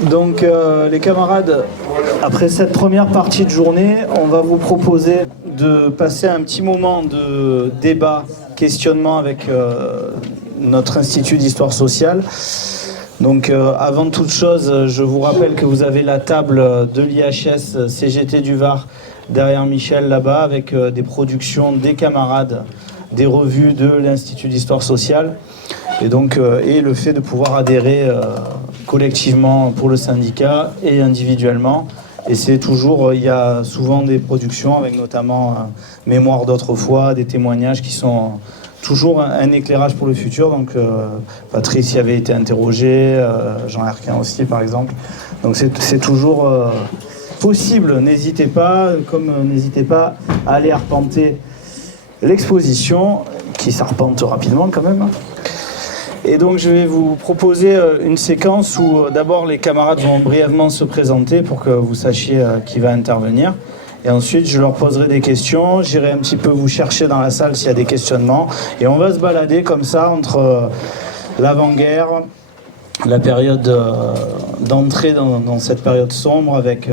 Donc les camarades, après cette première partie de journée, on va vous proposer de passer un petit moment de débat, questionnement avec notre Institut d'Histoire Sociale. Donc avant toute chose, je vous rappelle que vous avez la table de l'IHS CGT du Var derrière Michel là-bas avec des productions des camarades, des revues de l'Institut d'Histoire Sociale. Et donc et le fait de pouvoir adhérer collectivement pour le syndicat et individuellement. Et c'est toujours, il y a souvent des productions avec notamment Mémoire d'autrefois, des témoignages qui sont toujours un éclairage pour le futur. Donc Patrice y avait été interrogé, Jean Herquin aussi par exemple. Donc c'est toujours possible, n'hésitez pas, comme n'hésitez pas à aller arpenter l'exposition, qui s'arpente rapidement quand même. Et donc je vais vous proposer une séquence où d'abord les camarades vont brièvement se présenter pour que vous sachiez qui va intervenir. Et ensuite je leur poserai des questions, j'irai un petit peu vous chercher dans la salle s'il y a des questionnements. Et on va se balader comme ça entre l'avant-guerre, la période d'entrée dans cette période sombre avec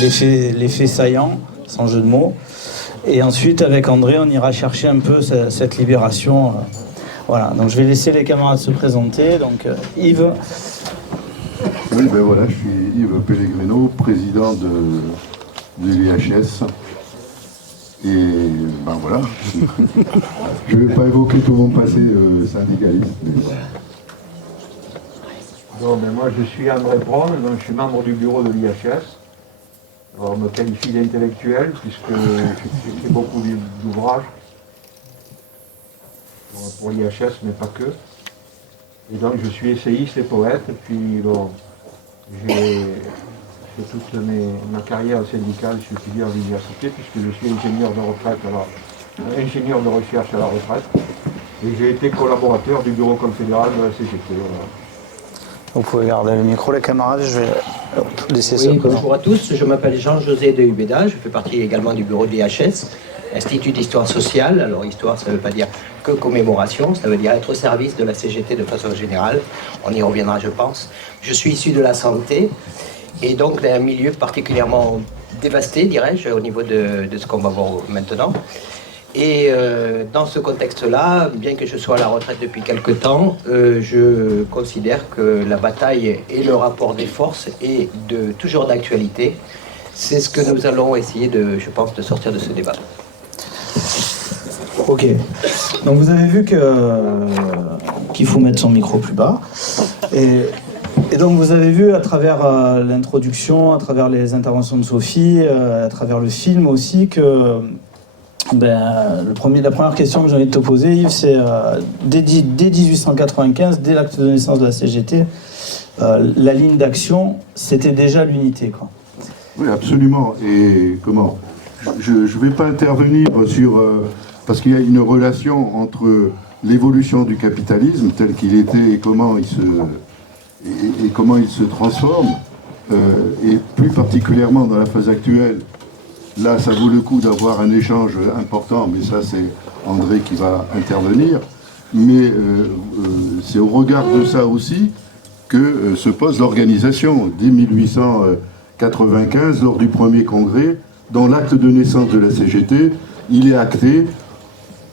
les faits saillants, sans jeu de mots. Et ensuite avec André on ira chercher un peu cette libération. Voilà, donc je vais laisser les camarades se présenter. Donc Yves. Oui, ben voilà, je suis Yves Pellegrino, président de l'IHS. Et ben voilà, je ne vais pas évoquer tout mon passé syndicaliste. Mais voilà. Bon, ben moi je suis André Braun, donc je suis membre du bureau de l'IHS. Alors on me qualifie d'intellectuel puisque j'écris beaucoup d'ouvrages. Pour l'IHS, mais pas que. Et donc je suis essayiste et poète, et puis bon, j'ai fait toute ma carrière syndicale, je suis étudiant à l'université, puisque je suis ingénieur de retraite, alors ingénieur de recherche à la retraite, et j'ai été collaborateur du bureau confédéral de la CGT. Voilà. Vous pouvez garder le micro, les camarades, je vais laisser ça. Bonjour à tous, je m'appelle Jean-José de Hubeda, je fais partie également du bureau de l'IHS, Institut d'Histoire Sociale. Alors histoire, ça ne veut pas dire que commémoration, ça veut dire être au service de la CGT de façon générale. On y reviendra, je pense. Je suis issu de la santé et donc d'un milieu particulièrement dévasté, dirais-je, au niveau de ce qu'on va voir maintenant. Et dans ce contexte-là, bien que je sois à la retraite depuis quelque temps, je considère que la bataille et le rapport des forces est toujours d'actualité. C'est ce que nous allons essayer, je pense, de sortir de ce débat. Ok. Donc vous avez vu qu'il faut mettre son micro plus bas. Et donc vous avez vu à travers l'introduction, à travers les interventions de Sophie, à travers le film aussi, que la première question que j'ai envie de te poser, Yves, c'est dès 1895, dès l'acte de naissance de la CGT, la ligne d'action, c'était déjà l'unité, quoi. Oui, absolument. Et comment ? Je ne vais pas intervenir sur... parce qu'il y a une relation entre l'évolution du capitalisme tel qu'il était et comment il se transforme, et plus particulièrement dans la phase actuelle. Là, ça vaut le coup d'avoir un échange important, mais ça, c'est André qui va intervenir. Mais c'est au regard de ça aussi que se pose l'organisation. Dès 1895, lors du premier congrès, dans l'acte de naissance de la CGT, il est acté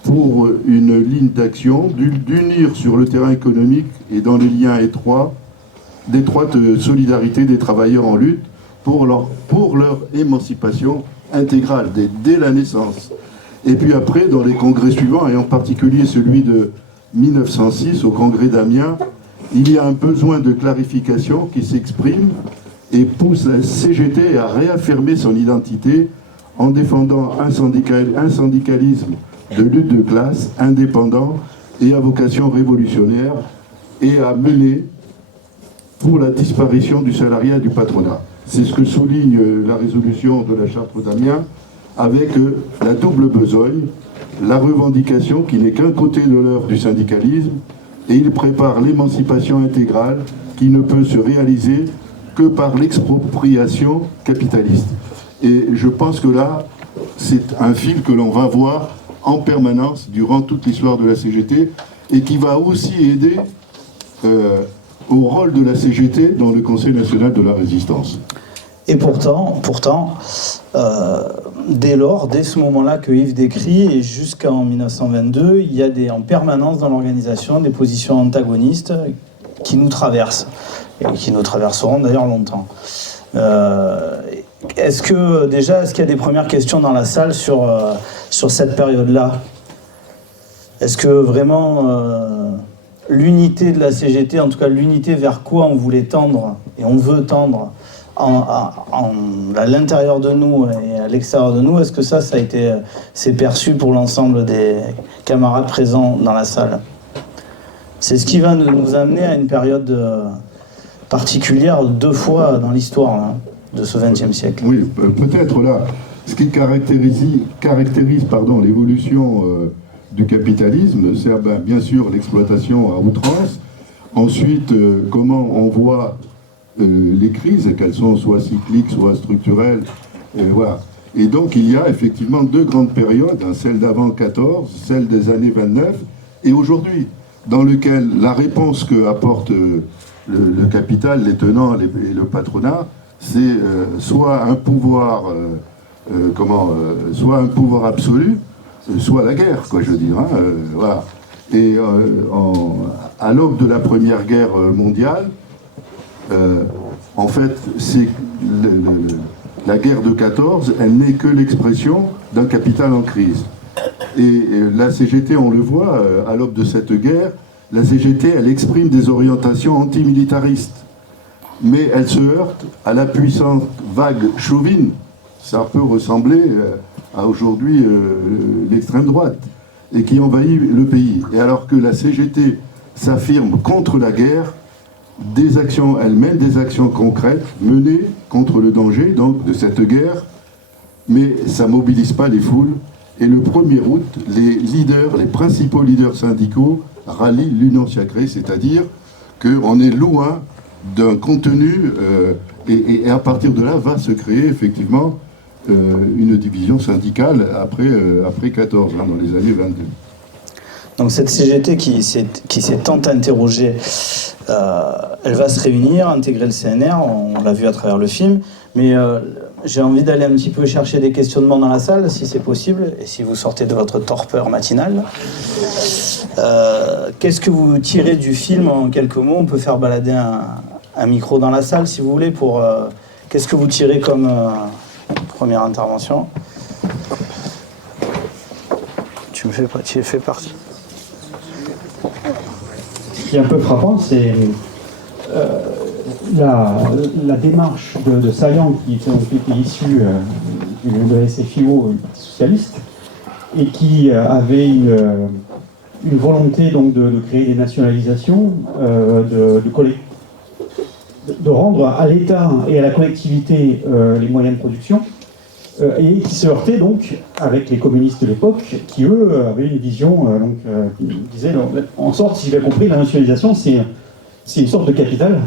pour une ligne d'action d'unir sur le terrain économique et dans les liens d'étroite solidarité des travailleurs en lutte pour leur émancipation intégrale dès la naissance. Et puis après, dans les congrès suivants, et en particulier celui de 1906 au congrès d'Amiens, il y a un besoin de clarification qui s'exprime et pousse la CGT à réaffirmer son identité en défendant un syndicalisme de lutte de classe indépendant et à vocation révolutionnaire, et à mener pour la disparition du salariat et du patronat. C'est ce que souligne la résolution de la Charte d'Amiens, avec la double besogne, la revendication qui n'est qu'un côté de l'œuvre du syndicalisme, et il prépare l'émancipation intégrale qui ne peut se réaliser que par l'expropriation capitaliste. Et je pense que là, c'est un fil que l'on va voir en permanence durant toute l'histoire de la CGT, et qui va aussi aider au rôle de la CGT dans le Conseil national de la résistance. Et pourtant, dès lors, dès ce moment-là que Yves décrit, et jusqu'en 1922, il y a en permanence dans l'organisation des positions antagonistes qui nous traversent, et qui nous traverseront d'ailleurs longtemps. Est-ce qu'il y a des premières questions dans la salle sur cette période-là? Est-ce que vraiment l'unité de la CGT, en tout cas l'unité vers quoi on voulait tendre, et on veut tendre, à l'intérieur de nous et à l'extérieur de nous, est-ce que c'est perçu pour l'ensemble des camarades présents dans la salle? C'est ce qui va nous amener à une période particulière 2 fois dans l'histoire de ce XXe siècle. Oui, peut-être là, ce qui caractérise l'évolution du capitalisme, c'est bien sûr l'exploitation à outrance, ensuite comment on voit les crises, qu'elles sont soit cycliques, soit structurelles, voilà. Et donc il y a effectivement 2 grandes périodes, celle d'avant 14, celle des années 29, et aujourd'hui, dans lequel la réponse que apporte le capital, les tenants et le patronat, c'est soit un pouvoir, soit un pouvoir absolu, soit la guerre, quoi, je veux dire. Voilà. Et à l'aube de la Première Guerre mondiale, en fait, c'est la guerre de 14, elle n'est que l'expression d'un capital en crise. Et la CGT, on le voit, à l'aube de cette guerre, la CGT, elle exprime des orientations antimilitaristes. Mais elle se heurte à la puissante vague chauvine. Ça peut ressembler à aujourd'hui l'extrême droite, et qui envahit le pays. Et alors que la CGT s'affirme contre la guerre, elle mène des actions concrètes menées contre le danger donc, de cette guerre, mais ça ne mobilise pas les foules. Et le 1er août, les principaux leaders syndicaux rallient l'Union sacrée, c'est-à-dire qu'on est loin d'un contenu, et à partir de là va se créer effectivement une division syndicale après 14, dans les années 22. Donc cette CGT qui s'est tant interrogée, elle va se réunir, intégrer le CNR, on l'a vu à travers le film, mais j'ai envie d'aller un petit peu chercher des questionnements dans la salle, si c'est possible, et si vous sortez de votre torpeur matinale. Qu'est-ce que vous tirez du film en quelques mots? On peut faire balader un micro dans la salle, si vous voulez, pour... qu'est-ce que vous tirez comme première intervention? Tu fais partie. Ce qui est un peu frappant, c'est la démarche de Saillant, qui était issue de la SFIO, du Parti socialiste, et qui avait une volonté donc, de créer des nationalisations, de rendre à l'État et à la collectivité les moyens de production, et qui se heurtait donc avec les communistes de l'époque, qui eux avaient une vision, qui disait, en sorte, si j'ai bien compris, la nationalisation c'est une sorte de capital,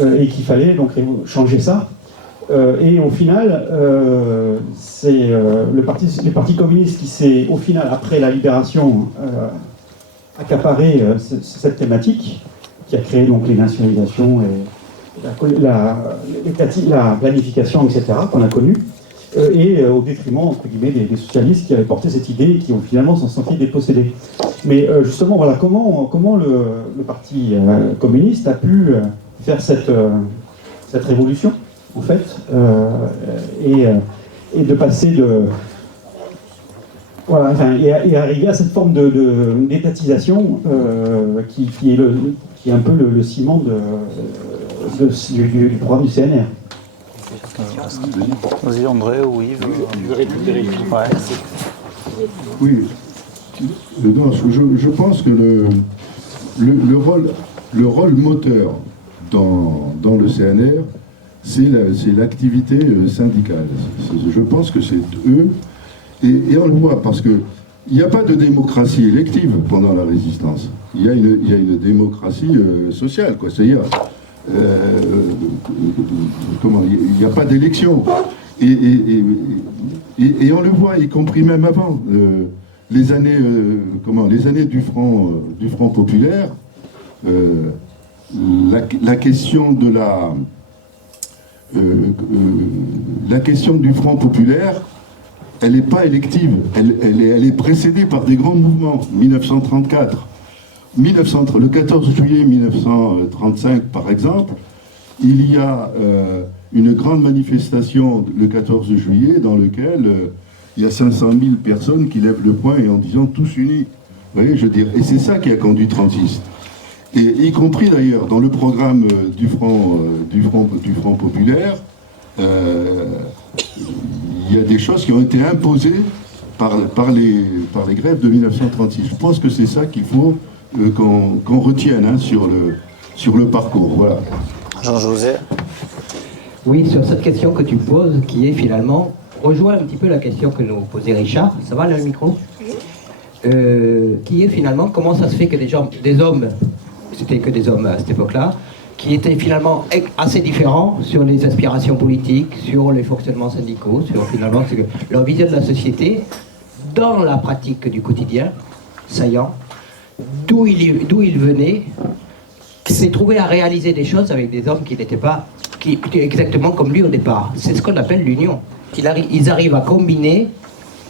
et qu'il fallait donc changer ça. Et au final, c'est le parti communiste qui s'est, au final, après la libération, accaparé cette thématique, qui a créé donc les nationalisations et la planification, etc., qu'on a connue. Et au détriment, entre guillemets, des socialistes qui avaient porté cette idée et qui ont finalement s'en sentis dépossédés. Mais justement, voilà, comment le Parti communiste a pu faire cette révolution, en fait, et de passer de... Voilà, enfin, et arriver à cette forme d'étatisation qui est un peu le ciment du programme du CNR. Vas-y André ou Yves. Je vais récupérer le film. Ouais. Oui. Non, je pense que le rôle moteur dans le CNR, c'est l'activité syndicale. Je pense que c'est eux, et on le voit, parce qu'il n'y a pas de démocratie élective pendant la résistance. Il y a une démocratie sociale, quoi. C'est-à-dire, il n'y a pas d'élection. Et on le voit, y compris même avant. Les années du Front populaire, la question de la question du Front populaire, elle n'est pas élective, elle est précédée par des grands mouvements. 1934, le 14 juillet 1935 par exemple, il y a une grande manifestation le 14 juillet dans laquelle il y a 500 000 personnes qui lèvent le poing et en disant tous unis. Vous voyez, je veux dire, et c'est ça qui a conduit 36. Et y compris d'ailleurs dans le programme du Front populaire, il y a des choses qui ont été imposées par les grèves de 1936. Je pense que c'est ça qu'il faut qu'on retienne hein, sur le parcours. Voilà. Jean-José. Oui, sur cette question que tu poses, qui est finalement, rejoint un petit peu la question que nous posait Richard. Ça va, le micro ? Qui est finalement, comment ça se fait que des hommes, c'était que des hommes à cette époque-là, qui étaient finalement assez différents sur les aspirations politiques, sur les fonctionnements syndicaux, sur finalement leur vision de la société, dans la pratique du quotidien, saillant, d'où il venait, s'est trouvé à réaliser des choses avec des hommes qui n'étaient pas exactement comme lui au départ. C'est ce qu'on appelle l'union. Ils arrivent à combiner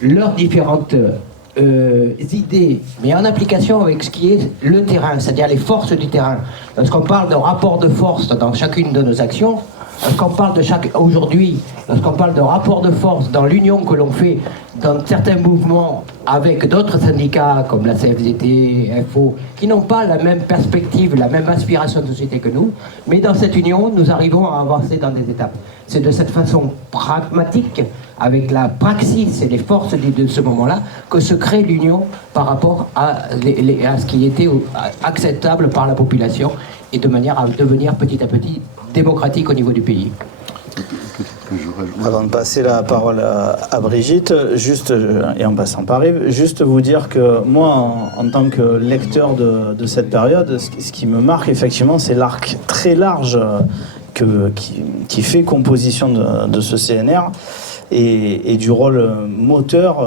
leurs différentes idées, mais en application avec ce qui est le terrain, c'est-à-dire les forces du terrain. Lorsqu'on parle de rapport de force dans chacune de nos actions, lorsqu'on parle de lorsqu'on parle de rapport de force dans l'union que l'on fait dans certains mouvements avec d'autres syndicats comme la CFDT, FO, qui n'ont pas la même perspective, la même aspiration de société que nous, mais dans cette union, nous arrivons à avancer dans des étapes. C'est de cette façon pragmatique, avec la praxis et les forces de ce moment-là, que se crée l'union par rapport à ce qui était acceptable par la population et de manière à devenir petit à petit démocratique au niveau du pays. Avant de passer la parole à Brigitte, juste, et en passant par Yves, juste vous dire que moi, en tant que lecteur de cette période, ce qui me marque effectivement, c'est l'arc très large qui fait composition de ce CNR et du rôle moteur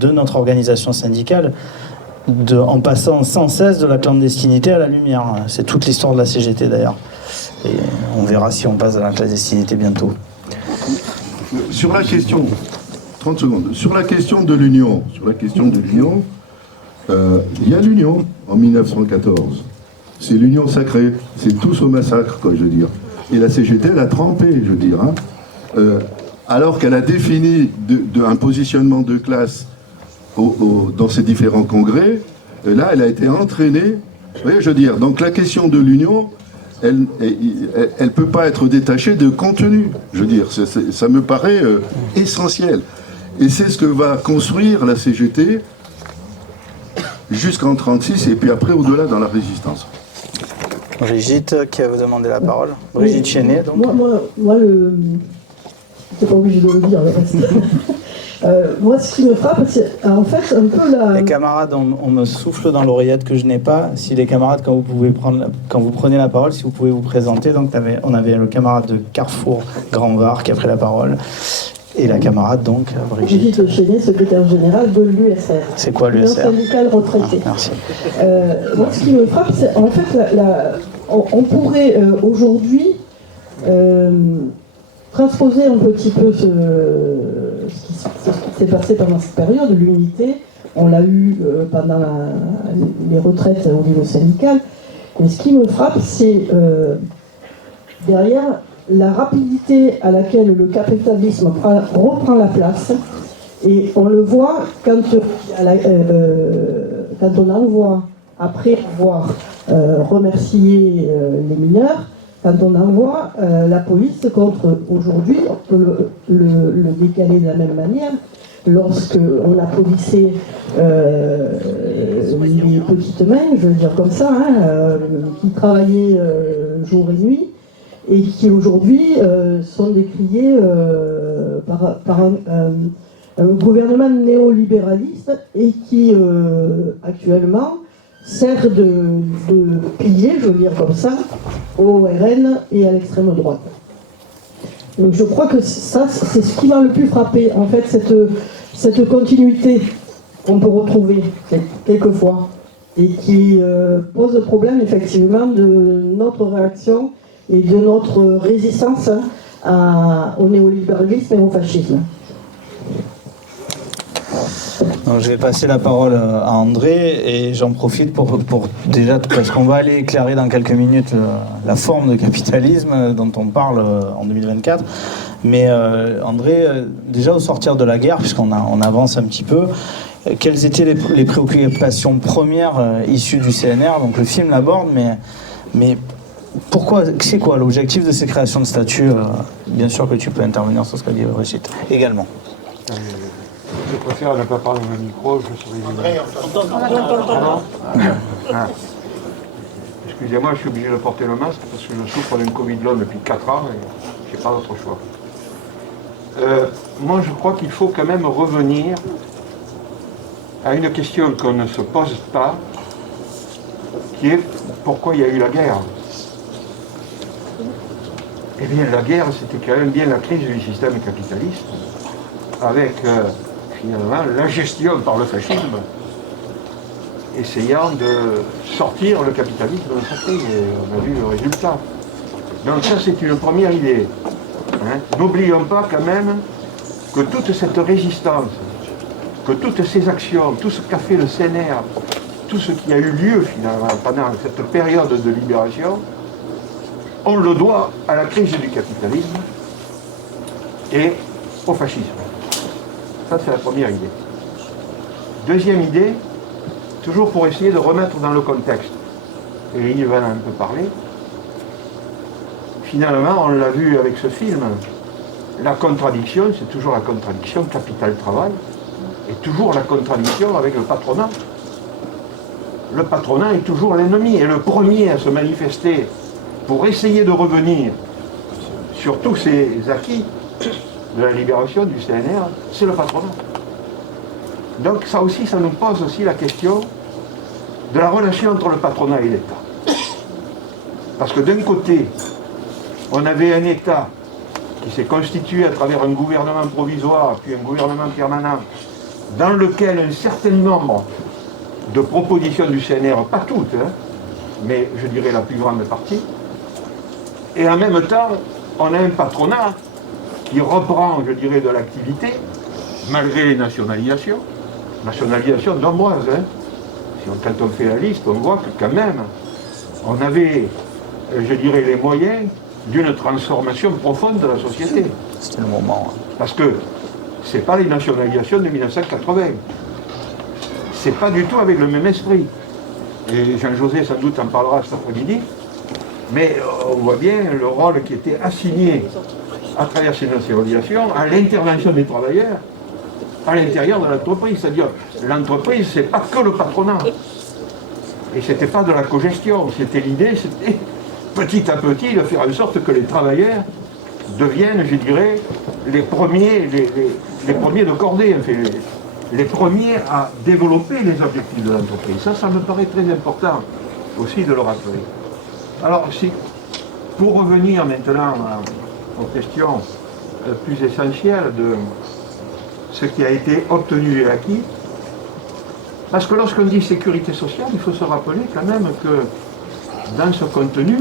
de notre organisation syndicale, en passant sans cesse de la clandestinité à la lumière. C'est toute l'histoire de la CGT d'ailleurs. Et on verra si on passe à la clandestinité bientôt. Sur la question, 30 secondes, sur la question de l'union, il y a l'union en 1914. C'est l'union sacrée, c'est tous au massacre, quoi, je veux dire. Et la CGT, elle a trempé, je veux dire. Hein. Alors qu'elle a défini un positionnement de classe dans ses différents congrès, là, elle a été entraînée. Vous voyez, je veux dire, donc la question de l'union, elle ne peut pas être détachée de contenu. Je veux dire, ça me paraît essentiel. Et c'est ce que va construire la CGT jusqu'en 1936 et puis après au-delà dans la résistance. Brigitte, qui a vous demandé la parole. Brigitte Chenet, donc. Moi c'est pas obligé de le dire, le reste. Moi, ce qui me frappe, c'est en fait un peu la... Les camarades, on me souffle dans l'oreillette que je n'ai pas. Si les camarades, quand vous prenez la parole, si vous pouvez vous présenter. Donc, on avait le camarade de Carrefour Grand Var qui a pris la parole. Et la camarade, donc, Brigitte. Brigitte Chenet, secrétaire générale de l'USR. C'est quoi l'USR ? Syndical retraité. Merci. Moi, ce qui me frappe, c'est en fait, on pourrait aujourd'hui transposer un petit peu ce qui s'est passé pendant cette période, l'unité. On l'a eu pendant les retraites au niveau syndical. Mais ce qui me frappe, c'est derrière la rapidité à laquelle le capitalisme reprend la place. Et on le voit quand on envoie, après avoir remercié les mineurs, quand on envoie la police contre, aujourd'hui, on peut le décaler de la même manière, lorsqu'on a polissé les petites mains, je veux dire comme ça, qui travaillaient jour et nuit, et qui aujourd'hui sont décriés par un gouvernement néolibéraliste et qui actuellement sert de pilier, je veux dire comme ça, au RN et à l'extrême droite. Donc je crois que ça, c'est ce qui m'a le plus frappé, en fait, cette continuité qu'on peut retrouver quelquefois et qui pose le problème effectivement de notre réaction et de notre résistance au néolibéralisme et au fascisme. Donc, je vais passer la parole à André et j'en profite pour déjà, parce qu'on va aller éclairer dans quelques minutes la forme de capitalisme dont on parle en 2024. Mais André, déjà au sortir de la guerre, puisqu'on avance un petit peu, quelles étaient les préoccupations premières issues du CNR? Donc le film l'aborde, mais pourquoi, c'est quoi l'objectif de ces créations de statuts? Bien sûr que tu peux intervenir sur ce qu'a dit Brigitte également. Je préfère ne pas parler dans le micro, je serai gêné. Excusez-moi, je suis obligé de porter le masque parce que je souffre d'un Covid long depuis 4 ans et je n'ai pas d'autre choix. Moi, je crois qu'il faut quand même revenir à une question qu'on ne se pose pas, qui est pourquoi il y a eu la guerre. Eh bien, la guerre, c'était quand même bien la crise du système capitaliste, avec finalement la gestion par le fascisme, essayant de sortir le capitalisme de sa crise, et on a vu le résultat. Donc ça, c'est une première idée. Hein. N'oublions pas quand même que toute cette résistance, que toutes ces actions, tout ce qu'a fait le CNR, tout ce qui a eu lieu finalement pendant cette période de libération, on le doit à la crise du capitalisme et au fascisme. Ça, c'est la première idée. Deuxième idée, toujours pour essayer de remettre dans le contexte, et Yves en a un peu parlé, finalement, on l'a vu avec ce film, la contradiction, c'est toujours la contradiction capital-travail, et toujours la contradiction avec le patronat. Le patronat est toujours l'ennemi, et le premier à se manifester pour essayer de revenir sur tous ces acquis de la libération du CNR, c'est le patronat. Donc ça aussi, ça nous pose aussi la question de la relation entre le patronat et l'État. Parce que d'un côté, on avait un État qui s'est constitué à travers un gouvernement provisoire, puis un gouvernement permanent, dans lequel un certain nombre de propositions du CNR, pas toutes, hein, mais je dirais la plus grande partie, et en même temps, on a un patronat qui reprend, je dirais, de l'activité, malgré les nationalisations nombreuses. Hein. Quand on fait la liste, on voit que quand même, on avait, je dirais, les moyens d'une transformation profonde de la société. C'était le moment. Hein. Parce que ce n'est pas les nationalisations de 1980. Ce n'est pas du tout avec le même esprit. Et Jean-José, sans doute, en parlera cet après-midi. Mais on voit bien le rôle qui était assigné à travers ces nationalisations à l'intervention des travailleurs à l'intérieur de l'entreprise. C'est-à-dire, l'entreprise, c'est pas que le patronat. Et c'était pas de la cogestion. C'était l'idée, c'était petit à petit de faire en sorte que les travailleurs deviennent, je dirais, les premiers de cordée, enfin, les premiers à développer les objectifs de l'entreprise. Ça me paraît très important aussi de le rappeler. Alors, pour revenir maintenant aux questions plus essentielles de ce qui a été obtenu et acquis, parce que lorsqu'on dit sécurité sociale, il faut se rappeler quand même que dans ce contenu,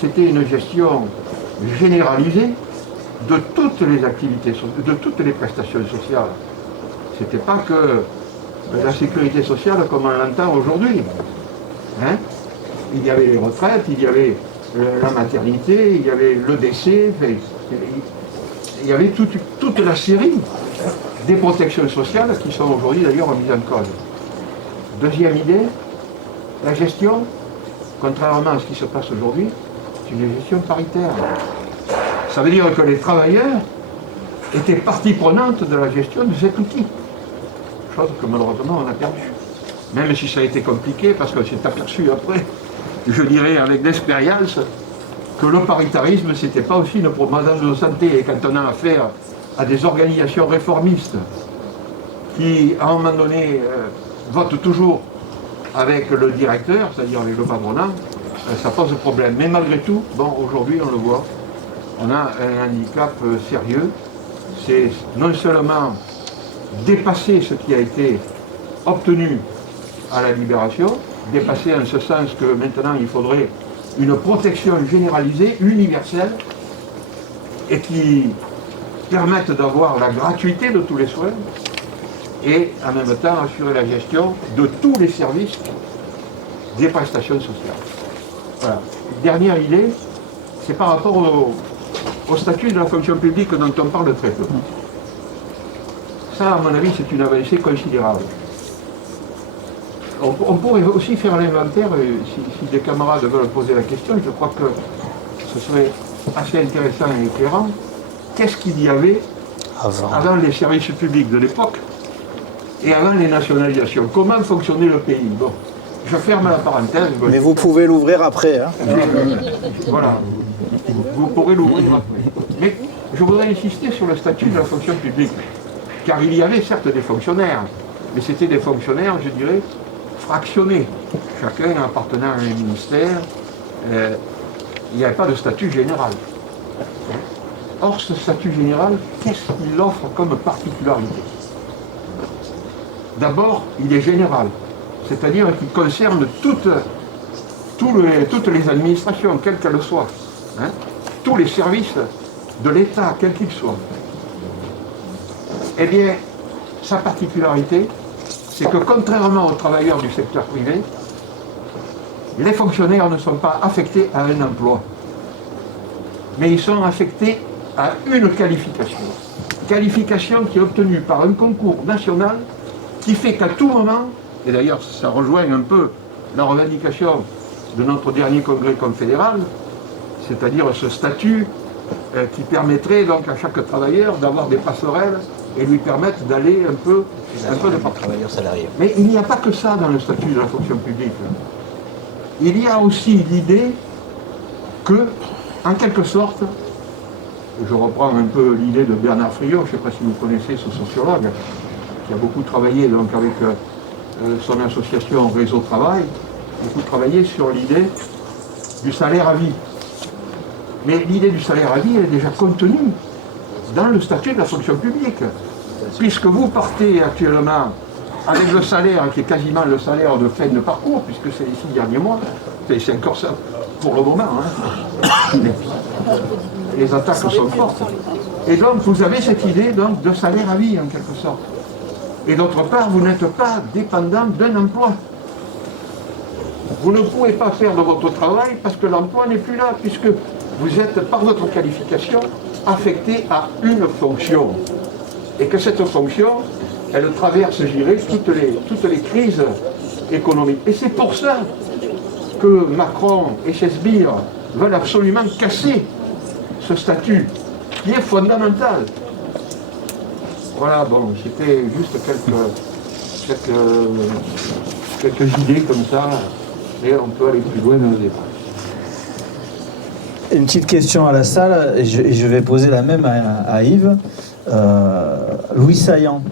c'était une gestion généralisée de toutes les activités, de toutes les prestations sociales. C'était pas que la sécurité sociale comme on l'entend aujourd'hui. Hein? Il y avait les retraites, il y avait la maternité, il y avait le décès, il y avait toute la série des protections sociales qui sont aujourd'hui d'ailleurs mises en cause. Deuxième idée, la gestion, contrairement à ce qui se passe aujourd'hui, c'est une gestion paritaire. Ça veut dire que les travailleurs étaient partie prenante de la gestion de cet outil. Chose que malheureusement on a perdue. Même si ça a été compliqué, parce qu'on s'est aperçu après, je dirais avec l'expérience, que le paritarisme, c'était pas aussi une propagande de santé. Et quand on a affaire à des organisations réformistes qui, à un moment donné, votent toujours avec le directeur, c'est-à-dire avec le patronat, ça pose problème. Mais malgré tout, bon, aujourd'hui, on le voit, on a un handicap sérieux. C'est non seulement dépasser ce qui a été obtenu à la Libération, dépassé en ce sens que maintenant il faudrait une protection généralisée, universelle, et qui permette d'avoir la gratuité de tous les soins, et en même temps assurer la gestion de tous les services des prestations sociales. Voilà. Dernière idée, c'est par rapport au statut de la fonction publique dont on parle très peu. Ça, à mon avis, c'est une avancée considérable. On pourrait aussi faire l'inventaire, si des camarades veulent poser la question, je crois que ce serait assez intéressant et éclairant. Qu'est-ce qu'il y avait avant les services publics de l'époque et avant les nationalisations? Comment fonctionnait le pays? Bon, je ferme la parenthèse. Mais vous pouvez l'ouvrir après. Hein. Voilà, vous pourrez l'ouvrir après. Mais je voudrais insister sur le statut de la fonction publique. Car il y avait certes des fonctionnaires, mais c'était des fonctionnaires, je dirais, fractionnés. Chacun appartenant à un ministère, il n'y avait pas de statut général. Or, ce statut général, qu'est-ce qu'il offre comme particularité? D'abord, il est général, c'est-à-dire qu'il concerne toutes les administrations, quelles qu'elles soient, hein, tous les services de l'État, quels qu'ils soient. Eh bien, sa particularité, c'est que contrairement aux travailleurs du secteur privé, les fonctionnaires ne sont pas affectés à un emploi, mais ils sont affectés à une qualification. Qualification qui est obtenue par un concours national qui fait qu'à tout moment, et d'ailleurs ça rejoint un peu la revendication de notre dernier congrès confédéral, c'est-à-dire ce statut qui permettrait donc à chaque travailleur d'avoir des passerelles et lui permettre d'aller un peu de partout. Mais il n'y a pas que ça dans le statut de la fonction publique. Il y a aussi l'idée que, en quelque sorte, je reprends un peu l'idée de Bernard Friot, je ne sais pas si vous connaissez ce sociologue, qui a beaucoup travaillé donc avec son association Réseau Travail, beaucoup travaillé sur l'idée du salaire à vie. Mais l'idée du salaire à vie, elle est déjà contenue dans le statut de la fonction publique. Puisque vous partez actuellement avec le salaire qui est quasiment le salaire de fin de parcours, puisque c'est les 6 derniers mois, c'est encore ça pour le moment. Hein. Les attaques sont fortes. Et donc vous avez cette idée donc, de salaire à vie en quelque sorte. Et d'autre part, vous n'êtes pas dépendant d'un emploi. Vous ne pouvez pas faire de votre travail parce que l'emploi n'est plus là, puisque vous êtes, par votre qualification, affecté à une fonction. Et que cette fonction, elle traverse, je dirais, toutes les crises économiques. Et c'est pour ça que Macron et Chesbire veulent absolument casser ce statut, qui est fondamental. Voilà, bon, c'était juste quelques idées comme ça, et on peut aller plus loin dans le débat. Une petite question à la salle, et je vais poser la même à Yves. Louis Saillant.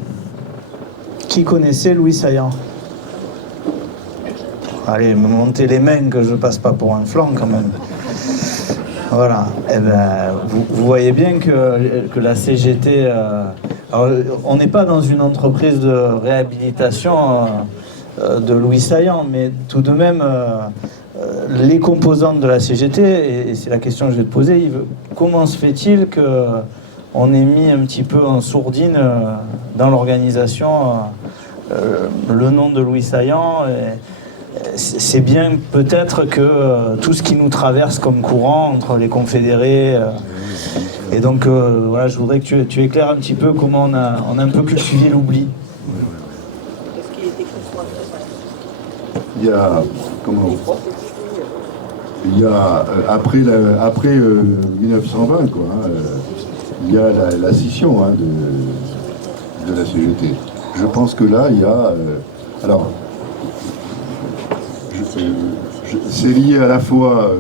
Qui connaissait Louis Saillant? Allez, me montez les mains que je passe pas pour un flanc quand même. Voilà. Eh ben, vous voyez bien que la CGT... alors, on n'est pas dans une entreprise de réhabilitation de Louis Saillant, mais tout de même... les composantes de la CGT, et c'est la question que je vais te poser, Yves, comment se fait-il qu'on ait mis un petit peu en sourdine dans l'organisation le nom de Louis Saillant? C'est bien peut-être que tout ce qui nous traverse comme courant entre les confédérés, et donc voilà, je voudrais que tu éclaires un petit peu comment on a un peu cultivé l'oubli. Il y a, il y a après 1920, quoi, hein, il y a la scission hein, de la CGT. Je pense que là, il y a... alors, c'est lié à la fois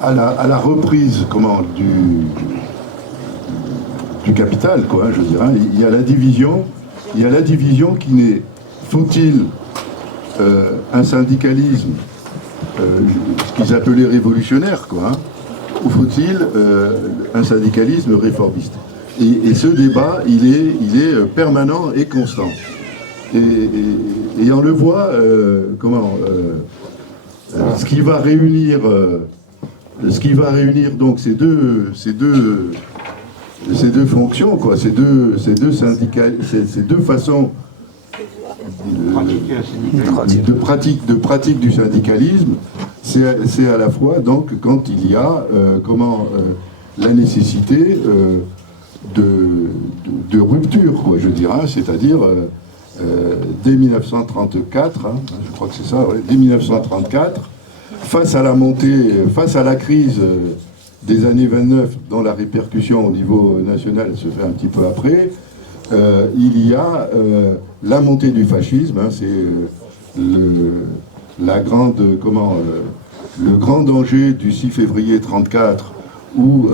à la reprise du capital, quoi, je dirais. Il y a la division qui n'est... Faut-il un syndicalisme, ce qu'ils appelaient révolutionnaire, quoi, hein, ou faut-il un syndicalisme réformiste? Et ce débat, il est permanent et constant. Et on le voit, ce qui va réunir donc ces deux fonctions, quoi, ces deux syndicats, ces deux façons de pratique du syndicalisme, c'est à la fois donc quand il y a la nécessité de rupture, quoi, je dirais, c'est-à-dire dès 1934, je crois que c'est ça, ouais, dès 1934, face à la crise des années 29, dont la répercussion au niveau national se fait un petit peu après, il y a la montée du fascisme, c'est le grand danger du 6 février 1934, où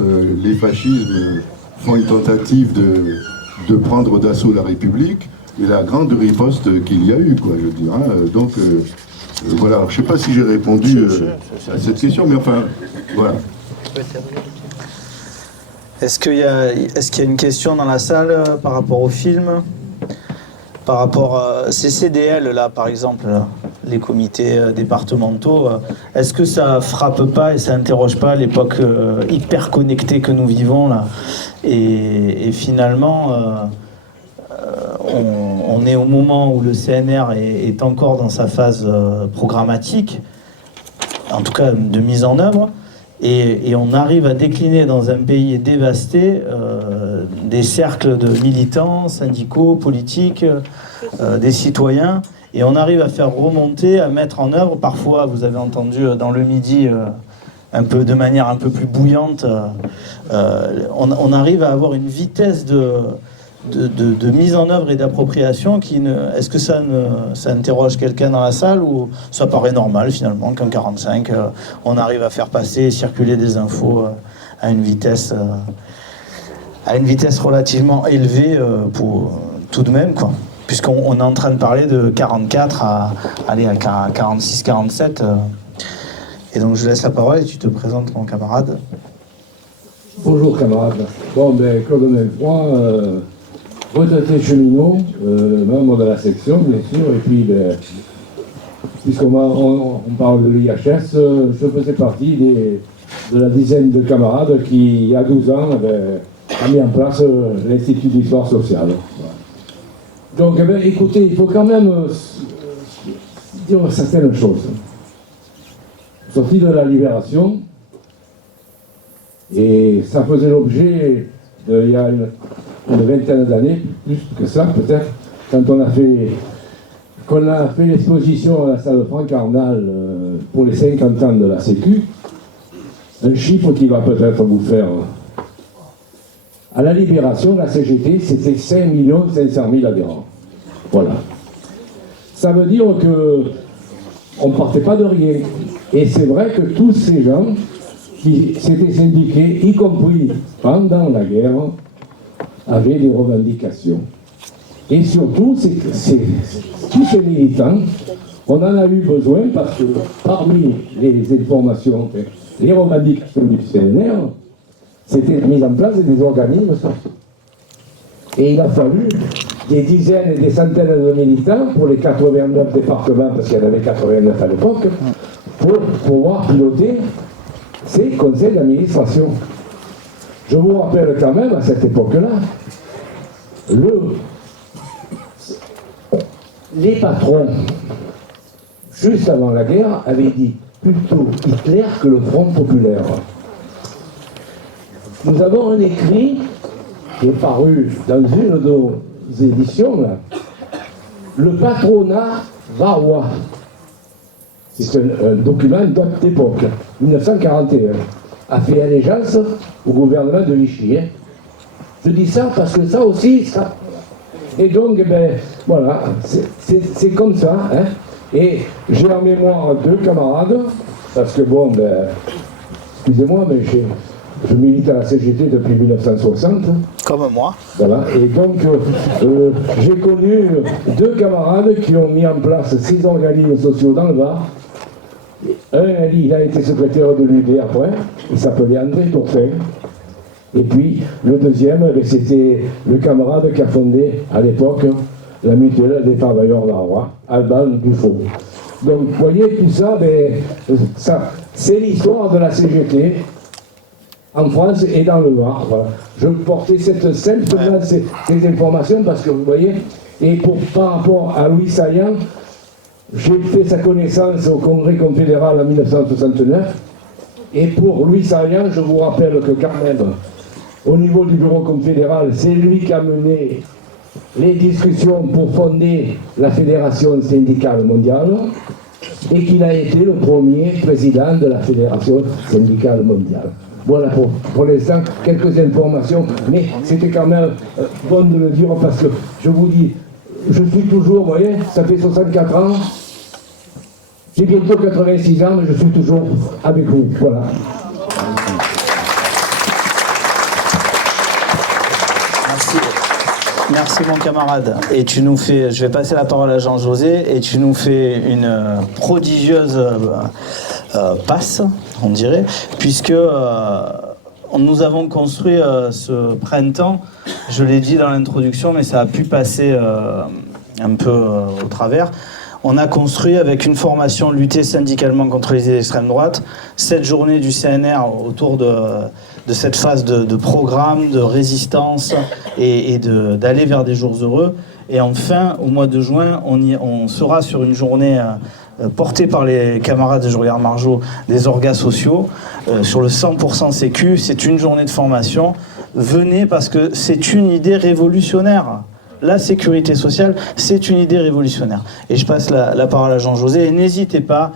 les fascismes font une tentative de prendre d'assaut la République, et la grande riposte qu'il y a eu, quoi, je veux dire. Donc, voilà, alors, je ne sais pas si j'ai répondu à cette question, mais enfin, voilà. Est-ce qu'il y a une question dans la salle par rapport au film? Par rapport à ces CDL, là, par exemple, là, les comités départementaux, est-ce que ça frappe pas et ça interroge pas l'époque hyper connectée que nous vivons, là? Et finalement, on est au moment où le CNR est encore dans sa phase programmatique, en tout cas de mise en œuvre, et on arrive à décliner dans un pays dévasté des cercles de militants, syndicaux, politiques, des citoyens, et on arrive à faire remonter, à mettre en œuvre, parfois, vous avez entendu dans le Midi, de manière un peu plus bouillante, on arrive à avoir une vitesse de mise en œuvre et d'appropriation est-ce que ça interroge quelqu'un dans la salle, ou ça paraît normal finalement qu'en 45 on arrive à faire passer et circuler des infos à une vitesse relativement élevée pour tout de même, quoi, puisqu'on est en train de parler de 44 à 46, 47 et donc je laisse la parole et tu te présentes, mon camarade. Bonjour camarades. Bon, ben Claude Mainfroy, retraité cheminot, membre de la section bien sûr, et puis puisqu'on parle de l'IHS, je faisais partie de la dizaine de camarades qui, il y a 12 ans, a mis en place l'Institut d'Histoire Sociale. Voilà. Donc écoutez, il faut quand même dire certaines choses. Sorti de la Libération, et ça faisait l'objet, il y a une vingtaine d'années, plus que ça peut-être, quand on a fait l'exposition à la salle Franck Arnal pour les 50 ans de la Sécu, un chiffre qui va peut-être vous faire... À la Libération, la CGT, c'était 5 500 000 adhérents. Voilà. Ça veut dire qu'on ne partait pas de rien. Et c'est vrai que tous ces gens qui s'étaient syndiqués, y compris pendant la guerre, avaient des revendications. Et surtout, tous ces militants, on en a eu besoin parce que parmi les informations, les revendications du CNR, c'était la mise en place des organismes sociaux. Et il a fallu des dizaines et des centaines de militants pour les 89 départements, parce qu'il y en avait 89 à l'époque, pour pouvoir piloter ces conseils d'administration. Je vous rappelle quand même, à cette époque-là, les patrons, juste avant la guerre, avaient dit plutôt Hitler que le Front populaire. Nous avons un écrit qui est paru dans une de nos éditions, là. Le patronat varois. C'est un document d'autre époque, 1941, a fait allégeance au gouvernement de Vichy. Je dis ça parce que ça aussi, ça... Et donc, voilà, c'est comme ça. Hein. Et j'ai en mémoire deux camarades, parce que bon, excusez-moi, mais je milite à la CGT depuis 1960. Comme moi. Voilà, et donc j'ai connu deux camarades qui ont mis en place ces organismes sociaux dans le Var. Un, il a été secrétaire de l'UD après, il s'appelait André Tourfin. Et puis, le deuxième, c'était le camarade qui a fondé, à l'époque, la mutuelle des travailleurs d'Arrois, Alban Dufaux. Donc, vous voyez, tout ça, c'est l'histoire de la CGT en France et dans le Var. Voilà. Je portais simplement ces informations parce que, vous voyez, et par rapport à Louis Saillant, j'ai fait sa connaissance au Congrès confédéral en 1969. Et pour Louis Saillant, je vous rappelle que quand même, au niveau du bureau confédéral, c'est lui qui a mené les discussions pour fonder la Fédération syndicale mondiale et qu'il a été le premier président de la Fédération syndicale mondiale. Voilà pour l'instant quelques informations, mais c'était quand même bon de le dire parce que je vous dis, je suis toujours, vous voyez, ça fait 64 ans, j'ai bientôt 86 ans, mais je suis toujours avec vous. Voilà. Merci mon camarade. Et tu nous fais, je vais passer la parole à Jean-José, et tu nous fais une prodigieuse passe, on dirait, puisque nous avons construit ce printemps, je l'ai dit dans l'introduction, mais ça a pu passer un peu au travers. On a construit avec une formation lutter syndicalement contre les idées d'extrême droite, 7 journées du CNR autour de cette phase de programme, de résistance et d'aller vers des jours heureux. Et enfin, au mois de juin, on sera sur une journée portée par les camarades de Juliard Margeau des orgas sociaux, sur le 100% sécu. C'est une journée de formation. Venez parce que c'est une idée révolutionnaire. La sécurité sociale, c'est une idée révolutionnaire. Et je passe la parole à Jean-José. Et n'hésitez pas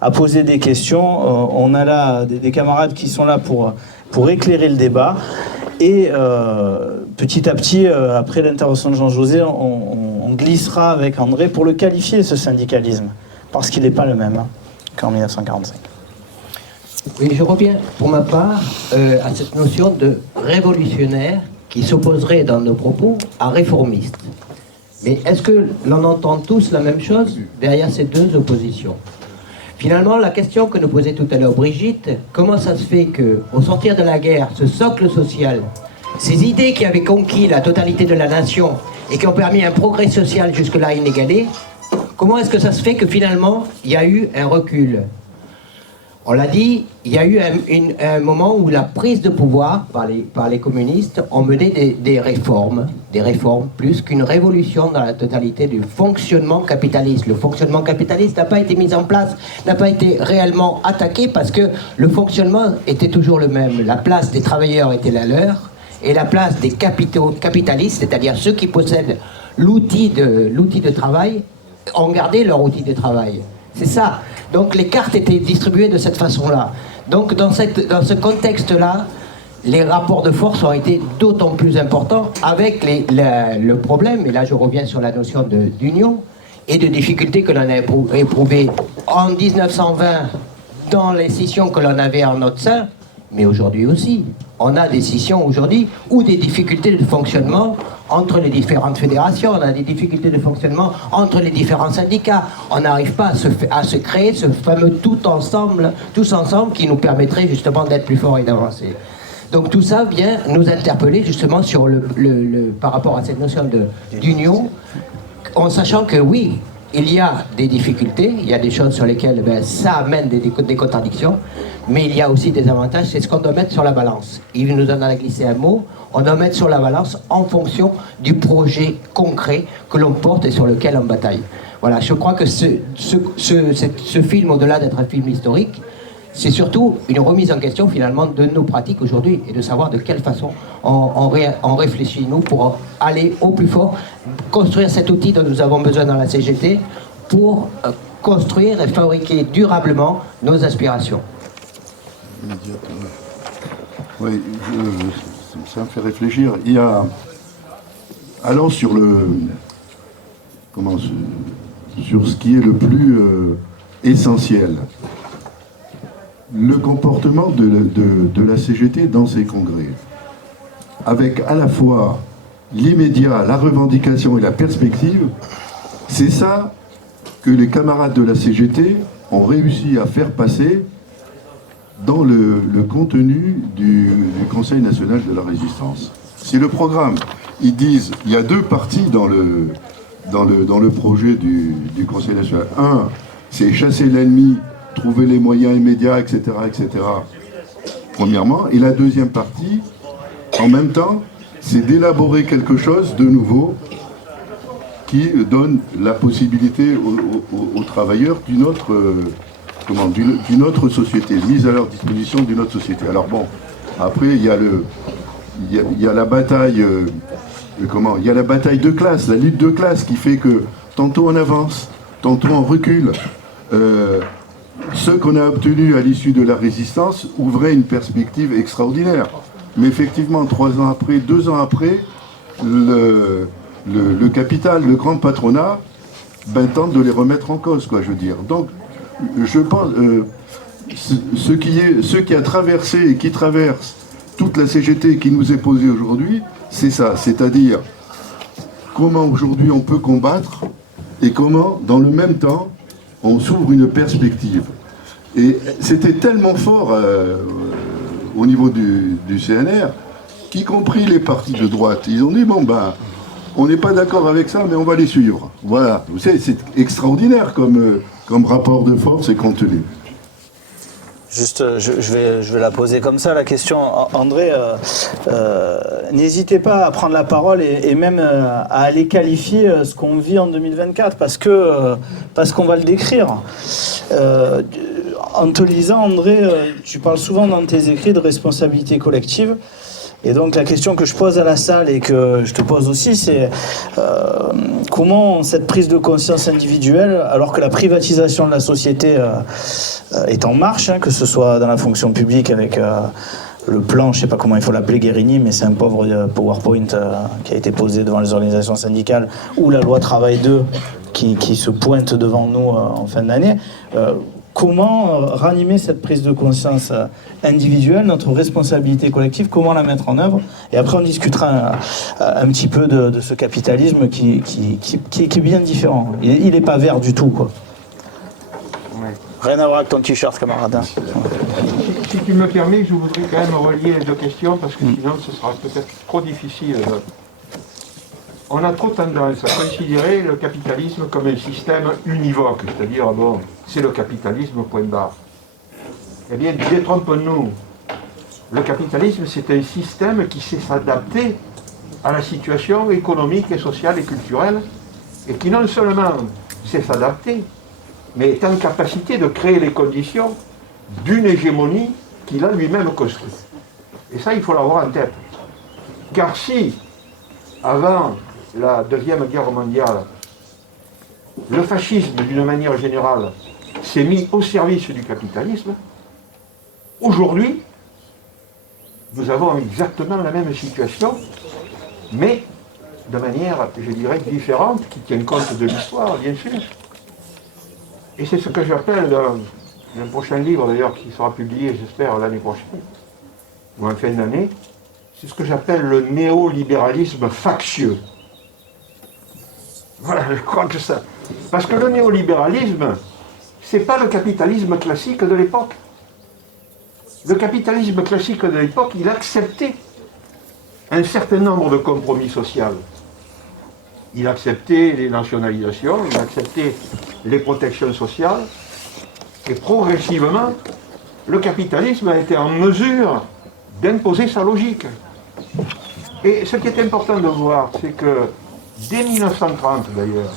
à poser des questions. On a là des camarades qui sont là pour éclairer le débat. Et petit à petit, après l'intervention de Jean-José, on glissera avec André pour le qualifier, ce syndicalisme. Parce qu'il n'est pas le même qu'en 1945. Oui, je reviens pour ma part à cette notion de révolutionnaire qui s'opposerait dans nos propos à réformiste. Mais est-ce que l'on entend tous la même chose derrière ces deux oppositions? Finalement, la question que nous posait tout à l'heure Brigitte, comment ça se fait qu'au sortir de la guerre, ce socle social, ces idées qui avaient conquis la totalité de la nation et qui ont permis un progrès social jusque-là inégalé, comment est-ce que ça se fait que finalement, il y a eu un recul? On l'a dit, il y a eu un moment où la prise de pouvoir par les communistes ont mené des réformes plus qu'une révolution dans la totalité du fonctionnement capitaliste. Le fonctionnement capitaliste n'a pas été mis en place, n'a pas été réellement attaqué parce que le fonctionnement était toujours le même. La place des travailleurs était la leur et la place des capitalistes, c'est-à-dire ceux qui possèdent l'outil de travail, ont gardé leur outil de travail. C'est ça. Donc les cartes étaient distribuées de cette façon-là. Donc dans ce contexte-là, les rapports de force ont été d'autant plus importants avec le problème, et là je reviens sur la notion d'union et de difficultés que l'on a éprouvées en 1920 dans les scissions que l'on avait en notre sein, mais aujourd'hui aussi. On a des scissions aujourd'hui ou des difficultés de fonctionnement entre les différentes fédérations, on a des difficultés de fonctionnement entre les différents syndicats. On n'arrive pas à se créer ce fameux tous ensemble qui nous permettrait justement d'être plus forts et d'avancer. Donc tout ça vient nous interpeller justement sur par rapport à cette notion d'union, en sachant que oui, il y a des difficultés, il y a des choses sur lesquelles ça amène des contradictions, mais il y a aussi des avantages, c'est ce qu'on doit mettre sur la balance. Il nous en a glissé un mot, on doit mettre sur la balance en fonction du projet concret que l'on porte et sur lequel on bataille. Voilà, je crois que ce film, au-delà d'être un film historique, c'est surtout une remise en question finalement de nos pratiques aujourd'hui et de savoir de quelle façon on réfléchit nous pour aller au plus fort, construire cet outil dont nous avons besoin dans la CGT pour construire et fabriquer durablement nos aspirations. Oui, ça me fait réfléchir. Il y a, allant sur sur ce qui est le plus essentiel, le comportement de la CGT dans ses congrès, avec à la fois l'immédiat, la revendication et la perspective, c'est ça que les camarades de la CGT ont réussi à faire passer dans le contenu du Conseil national de la résistance. C'est le programme. Ils disent, il y a deux parties dans le projet du Conseil national. Un, c'est chasser l'ennemi, trouver les moyens immédiats, etc., etc., premièrement. Et la deuxième partie, en même temps, c'est d'élaborer quelque chose de nouveau qui donne la possibilité aux travailleurs d'une autre société, mise à leur disposition d'une autre société. Alors bon, après il y a la bataille, il y a la bataille de classe, la lutte de classe qui fait que tantôt on avance, tantôt on recule. Ce qu'on a obtenu à l'issue de la résistance ouvrait une perspective extraordinaire. Mais effectivement, 3 ans après, 2 ans après, le capital, le grand patronat, tente de les remettre en cause, quoi, je veux dire. Donc, je pense, ce qui a traversé et qui traverse toute la CGT qui nous est posée aujourd'hui, c'est ça, c'est-à-dire comment aujourd'hui on peut combattre et comment, dans le même temps, on s'ouvre une perspective. Et c'était tellement fort au niveau du CNR, qu'y compris les partis de droite, ils ont dit, bon ben, on n'est pas d'accord avec ça, mais on va les suivre. Voilà, vous savez, c'est extraordinaire comme rapport de force et contenu. Juste, je vais la poser comme ça, la question. André, n'hésitez pas à prendre la parole et même à aller qualifier ce qu'on vit en 2024, parce qu'on va le décrire. En te lisant, André, tu parles souvent dans tes écrits de responsabilité collective. Et donc la question que je pose à la salle et que je te pose aussi, c'est comment cette prise de conscience individuelle, alors que la privatisation de la société est en marche, hein, que ce soit dans la fonction publique avec le plan, je ne sais pas comment il faut l'appeler, Guérini, mais c'est un pauvre PowerPoint qui a été posé devant les organisations syndicales, ou la loi Travail 2 qui se pointe devant nous en fin d'année. Comment ranimer cette prise de conscience individuelle, notre responsabilité collective, comment la mettre en œuvre? Et après, on discutera un petit peu de ce capitalisme qui est bien différent. Il n'est pas vert du tout, quoi. Ouais. Rien à voir avec ton t-shirt, camarade. Si tu me permets, je voudrais quand même relier les deux questions, parce que sinon, ce sera peut-être trop difficile. On a trop tendance à considérer le capitalisme comme un système univoque, c'est-à-dire, bon, c'est le capitalisme, point barre. Eh bien, détrompons-nous. Le capitalisme, c'est un système qui sait s'adapter à la situation économique et sociale et culturelle, et qui non seulement sait s'adapter, mais est en capacité de créer les conditions d'une hégémonie qu'il a lui-même construite. Et ça, il faut l'avoir en tête. Car si, avant la Deuxième Guerre mondiale, le fascisme, d'une manière générale, s'est mis au service du capitalisme, aujourd'hui, nous avons exactement la même situation, mais de manière, je dirais, différente, qui tient compte de l'histoire, bien sûr. Et c'est ce que j'appelle, dans un prochain livre d'ailleurs, qui sera publié, j'espère, l'année prochaine, ou en fin d'année, c'est ce que j'appelle le néolibéralisme factieux. Voilà, je crois que ça... Parce que le néolibéralisme, c'est pas le capitalisme classique de l'époque. Le capitalisme classique de l'époque, il acceptait un certain nombre de compromis sociaux. Il acceptait les nationalisations, il acceptait les protections sociales, et progressivement, le capitalisme a été en mesure d'imposer sa logique. Et ce qui est important de voir, c'est que dès 1930 d'ailleurs,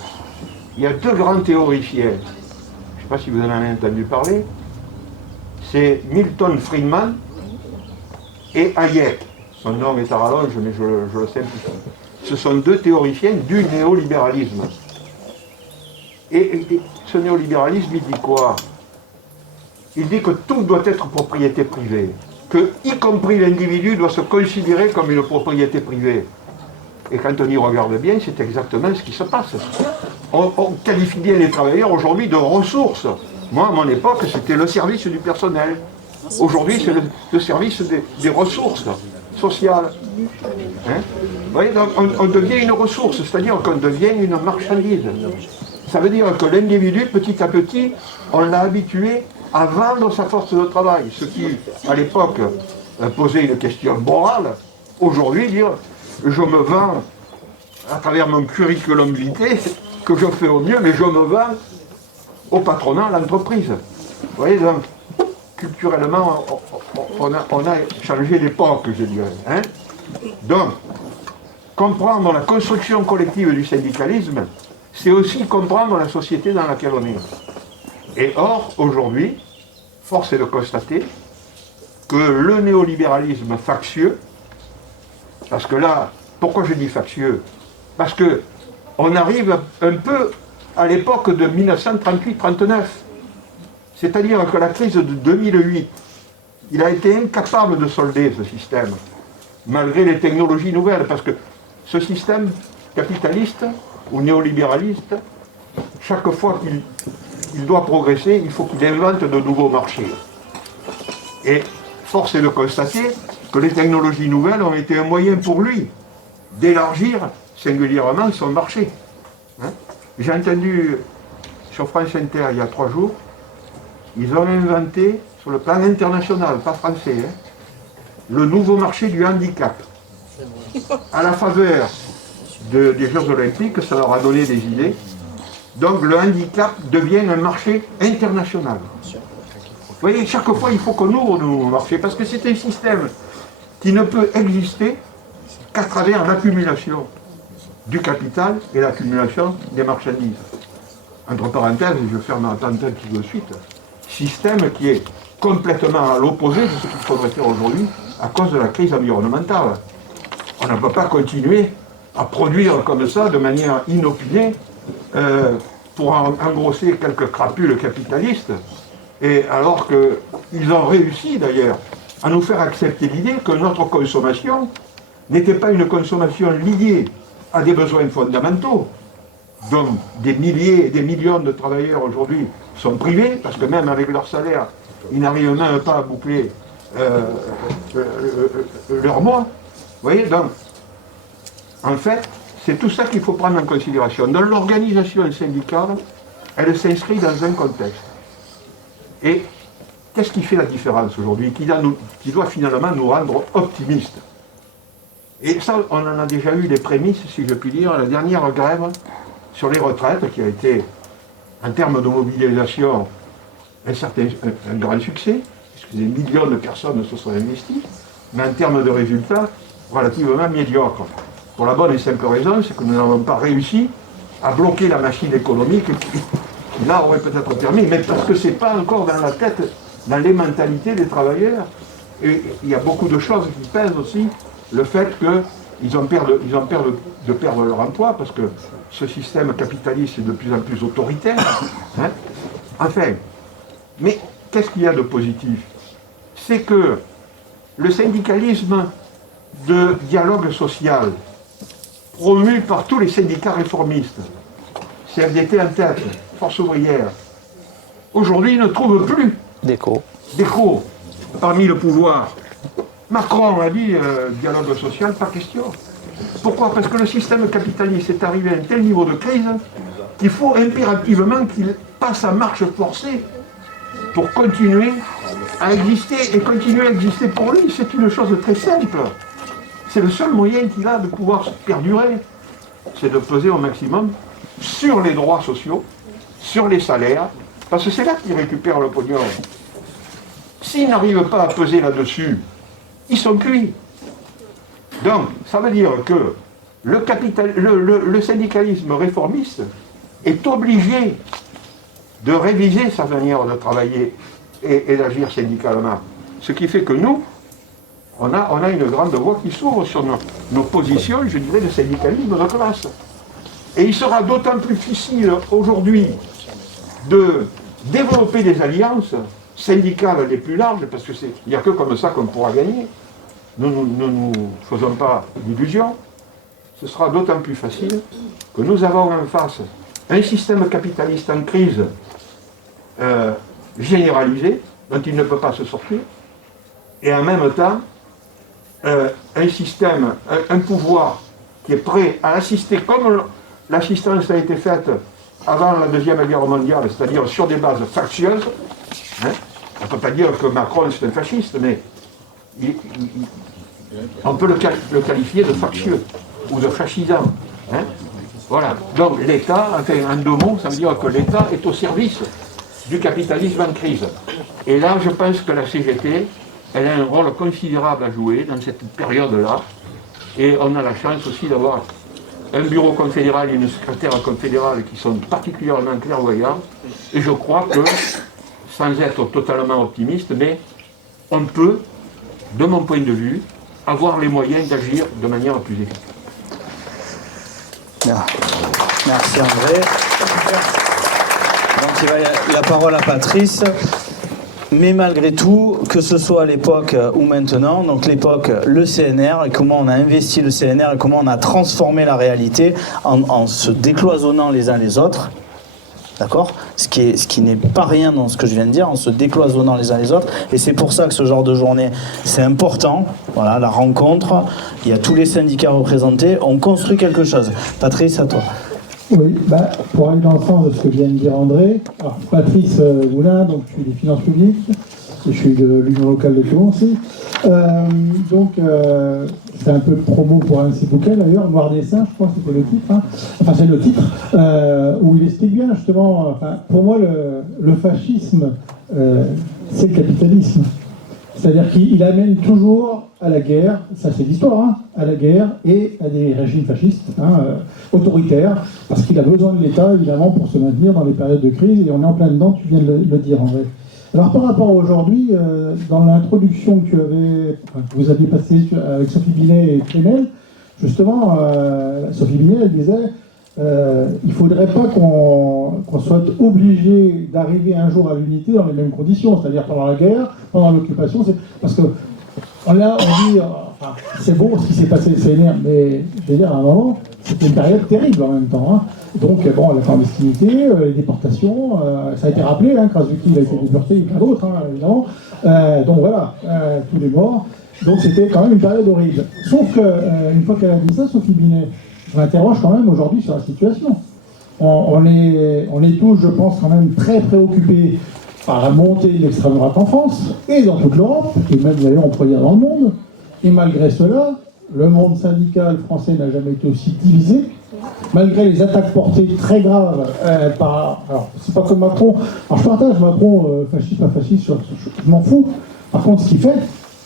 il y a deux grands théoriciens, je ne sais pas si vous en avez entendu parler, c'est Milton Friedman et Hayek. Son nom est à rallonge, mais je le simplifie. Ce sont deux théoriciens du néolibéralisme. Et ce néolibéralisme, il dit quoi? Il dit que tout doit être propriété privée, que, y compris l'individu, doit se considérer comme une propriété privée. Et quand on y regarde bien, c'est exactement ce qui se passe. On qualifie bien les travailleurs aujourd'hui de ressources. Moi, à mon époque, c'était le service du personnel. Aujourd'hui, c'est le service des ressources sociales. Hein? Vous voyez, donc on devient une ressource, c'est-à-dire qu'on devient une marchandise. Ça veut dire que l'individu, petit à petit, on l'a habitué à vendre sa force de travail. Ce qui, à l'époque, posait une question morale, aujourd'hui, dire je me vends à travers mon curriculum vitae, que je fais au mieux, mais je me vends au patronat, à l'entreprise. Vous voyez, donc, culturellement, on a changé d'époque, je dirais. Hein. Donc, comprendre la construction collective du syndicalisme, c'est aussi comprendre la société dans laquelle on est. Et or, aujourd'hui, force est de constater que le néolibéralisme factieux, parce que là, pourquoi je dis factieux? Parce qu'on arrive un peu à l'époque de 1938-39. C'est-à-dire que la crise de 2008, il a été incapable de solder ce système, malgré les technologies nouvelles, parce que ce système capitaliste ou néolibéraliste, chaque fois qu'il doit progresser, il faut qu'il invente de nouveaux marchés. Et force est de constater que les technologies nouvelles ont été un moyen pour lui d'élargir singulièrement son marché. Hein? J'ai entendu sur France Inter il y a 3 jours, ils ont inventé, sur le plan international, pas français, hein, le nouveau marché du handicap. À la faveur des Jeux Olympiques, ça leur a donné des idées. Donc le handicap devient un marché international. Vous voyez, chaque fois, il faut qu'on ouvre nos marchés, parce que c'est un système qui ne peut exister qu'à travers l'accumulation du capital et l'accumulation des marchandises. Entre parenthèses, je ferme la parenthèse tout de suite, système qui est complètement à l'opposé de ce qu'il faudrait faire aujourd'hui à cause de la crise environnementale. On ne peut pas continuer à produire comme ça de manière inopinée pour engrosser quelques crapules capitalistes, et alors qu'ils ont réussi d'ailleurs à nous faire accepter l'idée que notre consommation n'était pas une consommation liée à des besoins fondamentaux, dont des milliers et des millions de travailleurs aujourd'hui sont privés, parce que même avec leur salaire, ils n'arrivent même pas à boucler leur mois. Vous voyez, donc, en fait, c'est tout ça qu'il faut prendre en considération. Dans l'organisation syndicale, elle s'inscrit dans un contexte. Et qu'est-ce qui fait la différence aujourd'hui, qui doit finalement nous rendre optimistes? Et ça, on en a déjà eu les prémices, si je puis dire, la dernière grève sur les retraites, qui a été, en termes de mobilisation, un grand succès, puisque des millions de personnes se sont investies, mais en termes de résultats, relativement médiocres. Pour la bonne et simple raison, c'est que nous n'avons pas réussi à bloquer la machine économique qui là aurait peut-être permis, mais parce que ce n'est pas encore dans la tête, dans les mentalités des travailleurs. Et il y a beaucoup de choses qui pèsent aussi, le fait qu'ils ont peur de perdre leur emploi, parce que ce système capitaliste est de plus en plus autoritaire. Hein. Enfin, mais qu'est-ce qu'il y a de positif? C'est que le syndicalisme de dialogue social, promu par tous les syndicats réformistes, CFDT en tête, Force ouvrière, aujourd'hui ne trouve plus d'écho parmi le pouvoir. Macron a dit dialogue social, pas question. Pourquoi? Parce que le système capitaliste est arrivé à un tel niveau de crise qu'il faut impérativement qu'il passe à marche forcée pour continuer à exister. Et continuer à exister pour lui, c'est une chose très simple. C'est le seul moyen qu'il a de pouvoir perdurer, c'est de peser au maximum sur les droits sociaux, sur les salaires, parce que c'est là qu'il récupère le pognon. S'ils n'arrivent pas à peser là-dessus, ils sont cuits. Donc, ça veut dire que le syndicalisme réformiste est obligé de réviser sa manière de travailler et d'agir syndicalement. Ce qui fait que nous, on a une grande voie qui s'ouvre sur nos positions, je dirais, de syndicalisme de classe. Et il sera d'autant plus difficile aujourd'hui de développer des alliances syndicales les plus larges, parce qu'il n'y a que comme ça qu'on pourra gagner. Nous ne nous faisons pas d'illusions. Ce sera d'autant plus facile que nous avons en face un système capitaliste en crise généralisé, dont il ne peut pas se sortir, et en même temps, un système, un pouvoir qui est prêt à assister, comme l'assistance a été faite avant la Deuxième Guerre mondiale, c'est-à-dire sur des bases factieuses, Hein. On ne peut pas dire que Macron c'est un fasciste, mais on peut le qualifier de factieux ou de fascisant. Hein. Voilà. Donc l'État, enfin, en 2 mots, ça veut dire que l'État est au service du capitalisme en crise. Et là, je pense que la CGT, elle a un rôle considérable à jouer dans cette période-là. Et on a la chance aussi d'avoir un bureau confédéral et une secrétaire confédérale qui sont particulièrement clairvoyants. Et je crois que, sans être totalement optimiste, mais on peut, de mon point de vue, avoir les moyens d'agir de manière plus efficace. Merci André. Donc il va la parole à Patrice. Mais malgré tout, que ce soit à l'époque ou maintenant, donc l'époque, le CNR, et comment on a investi le CNR et comment on a transformé la réalité en se décloisonnant les uns les autres. D'accord ? Ce qui n'est pas rien dans ce que je viens de dire, en se décloisonnant les uns les autres. Et c'est pour ça que ce genre de journée, c'est important. Voilà, la rencontre, il y a tous les syndicats représentés, on construit quelque chose. Patrice, à toi. Oui, pour aller dans le sens de ce que vient de dire André, alors Patrice Moulin, donc je suis des finances publiques, et je suis de l'Union locale de Toulon aussi. C'est un peu de promo pour un de ses bouquins d'ailleurs, Noir Dessin, je crois que c'était le titre, hein. Enfin c'est le titre, où il explique bien justement, pour moi le fascisme, c'est le capitalisme. C'est-à-dire qu'il amène toujours à la guerre, ça c'est l'histoire, hein, à la guerre et à des régimes fascistes, autoritaires, parce qu'il a besoin de l'État évidemment pour se maintenir dans les périodes de crise, et on est en plein dedans, tu viens de le dire en vrai. Alors par rapport à aujourd'hui, dans l'introduction que vous aviez passée avec Sophie Binet et Clémel, justement, Sophie Binet, elle disait il ne faudrait pas qu'on soit obligé d'arriver un jour à l'unité dans les mêmes conditions, c'est-à-dire pendant la guerre, pendant l'occupation, parce que là, on dit, c'est beau ce qui s'est passé au CNR, mais je veux dire, à un moment, c'était une période terrible en même temps. Hein. Donc, la clandestinité, les déportations, ça a été rappelé, hein, Krasuki a été déporté, et plein d'autres, hein, évidemment. Donc voilà, tous les morts. Donc c'était quand même une période horrible. Sauf qu'une fois qu'elle a dit ça, Sophie Binet, je m'interroge quand même aujourd'hui sur la situation. On est tous, je pense, quand même très préoccupés par la montée de l'extrême droite en France et dans toute l'Europe, et même d'ailleurs on pourrait dire dans le monde. Et malgré cela, le monde syndical français n'a jamais été aussi divisé, malgré les attaques portées très graves par... Alors, c'est pas comme Macron. Alors je partage Macron, fasciste, pas fasciste, je m'en fous. Par contre, ce qu'il fait,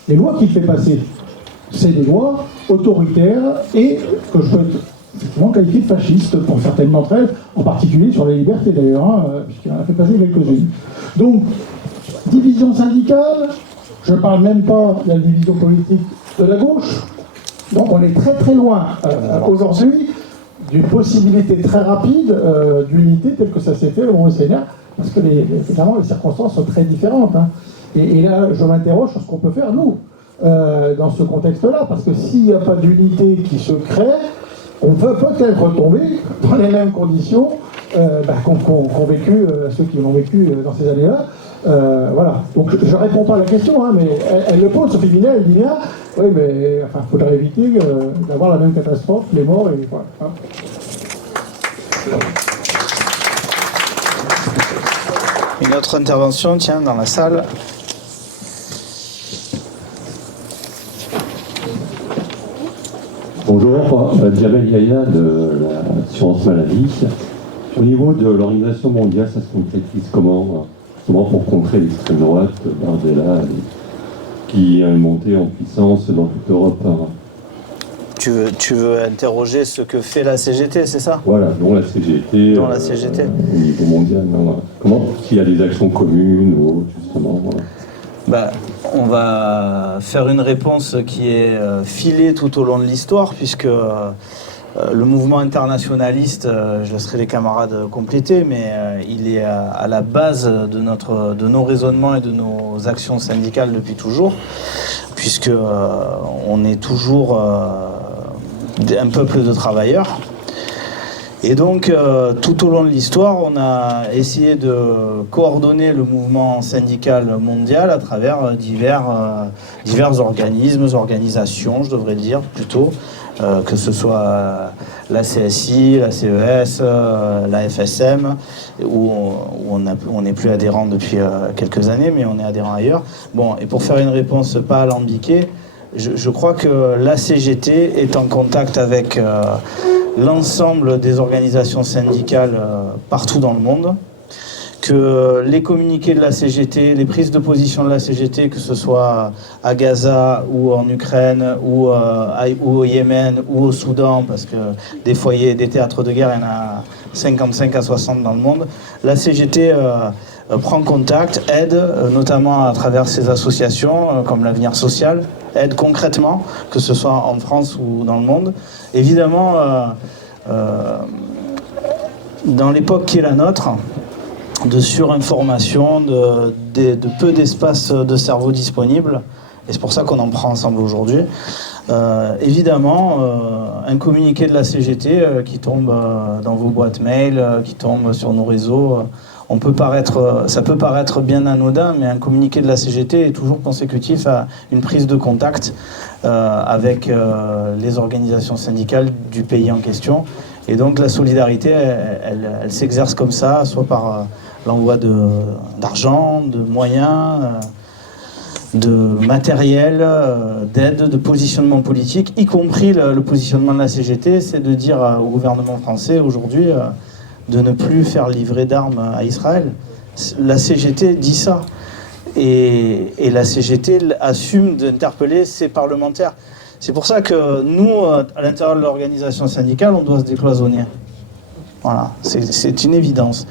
les lois qu'il fait passer, c'est des lois autoritaires et que je peux effectivement qualifier de fascistes pour certaines d'entre elles, en particulier sur les libertés d'ailleurs, hein, puisqu'il en a fait passer quelques-unes. Donc, division syndicale, je ne parle même pas de la division politique de la gauche, donc on est très très loin aujourd'hui d'une possibilité très rapide d'unité telle que ça s'est fait au CNR, parce que évidemment les circonstances sont très différentes. Hein. Et là, je m'interroge sur ce qu'on peut faire, nous, dans ce contexte-là, parce que s'il n'y a pas d'unité qui se crée, on peut peut-être retomber dans les mêmes conditions qu'ont vécu ceux qui l'ont vécu dans ces années-là. Voilà. Donc je ne réponds pas à la question, hein, mais elle le pose, Sophie Binet, elle dit bien, oui, mais il faudrait éviter d'avoir la même catastrophe, les morts et voilà. Hein. Une autre intervention, tiens, dans la salle. Bonjour, Djamel Yahya de l'assurance maladie. Au niveau de l'Organisation mondiale, ça se concrétise comment pour contrer l'extrême droite, Bardella, qui est montée en puissance dans toute l'Europe? Tu veux interroger ce que fait la CGT, c'est ça? Voilà, dont la CGT. Dont la CGT. Au niveau mondial, non. Comment? S'il y a des actions communes ou justement. Voilà. On va faire une réponse qui est filée tout au long de l'histoire, puisque le mouvement internationaliste, je laisserai les camarades compléter, mais il est à la base de nos raisonnements et de nos actions syndicales depuis toujours, puisque on est toujours un peuple de travailleurs. Et donc, tout au long de l'histoire, on a essayé de coordonner le mouvement syndical mondial à travers divers organismes, organisations, je devrais dire plutôt, que ce soit la CSI, la CES, la FSM, où on n'est plus adhérent depuis quelques années, mais on est adhérent ailleurs. Bon, et pour faire une réponse pas alambiquée, je crois que la CGT est en contact avec l'ensemble des organisations syndicales partout dans le monde, que les communiqués de la CGT, les prises de position de la CGT, que ce soit à Gaza ou en Ukraine ou au Yémen ou au Soudan, parce que des foyers, des théâtres de guerre, il y en a 55 à 60 dans le monde, la CGT prend contact, aide, notamment à travers ses associations comme l'Avenir Social, aide concrètement, que ce soit en France ou dans le monde. Évidemment, dans l'époque qui est la nôtre, de surinformation, de peu d'espace de cerveau disponible, et c'est pour ça qu'on en prend ensemble aujourd'hui. Évidemment, un communiqué de la CGT qui tombe dans vos boîtes mail, qui tombe sur nos réseaux, ça peut paraître bien anodin, mais un communiqué de la CGT est toujours consécutif à une prise de contact avec les organisations syndicales du pays en question. Et donc la solidarité, elle s'exerce comme ça, soit par l'envoi d'argent, de moyens, de matériel, d'aide, de positionnement politique, y compris le positionnement de la CGT, c'est de dire au gouvernement français aujourd'hui de ne plus faire livrer d'armes à Israël. La CGT dit ça. Et la CGT assume d'interpeller ses parlementaires. C'est pour ça que nous, à l'intérieur de l'organisation syndicale, on doit se décloisonner. Voilà, c'est une évidence.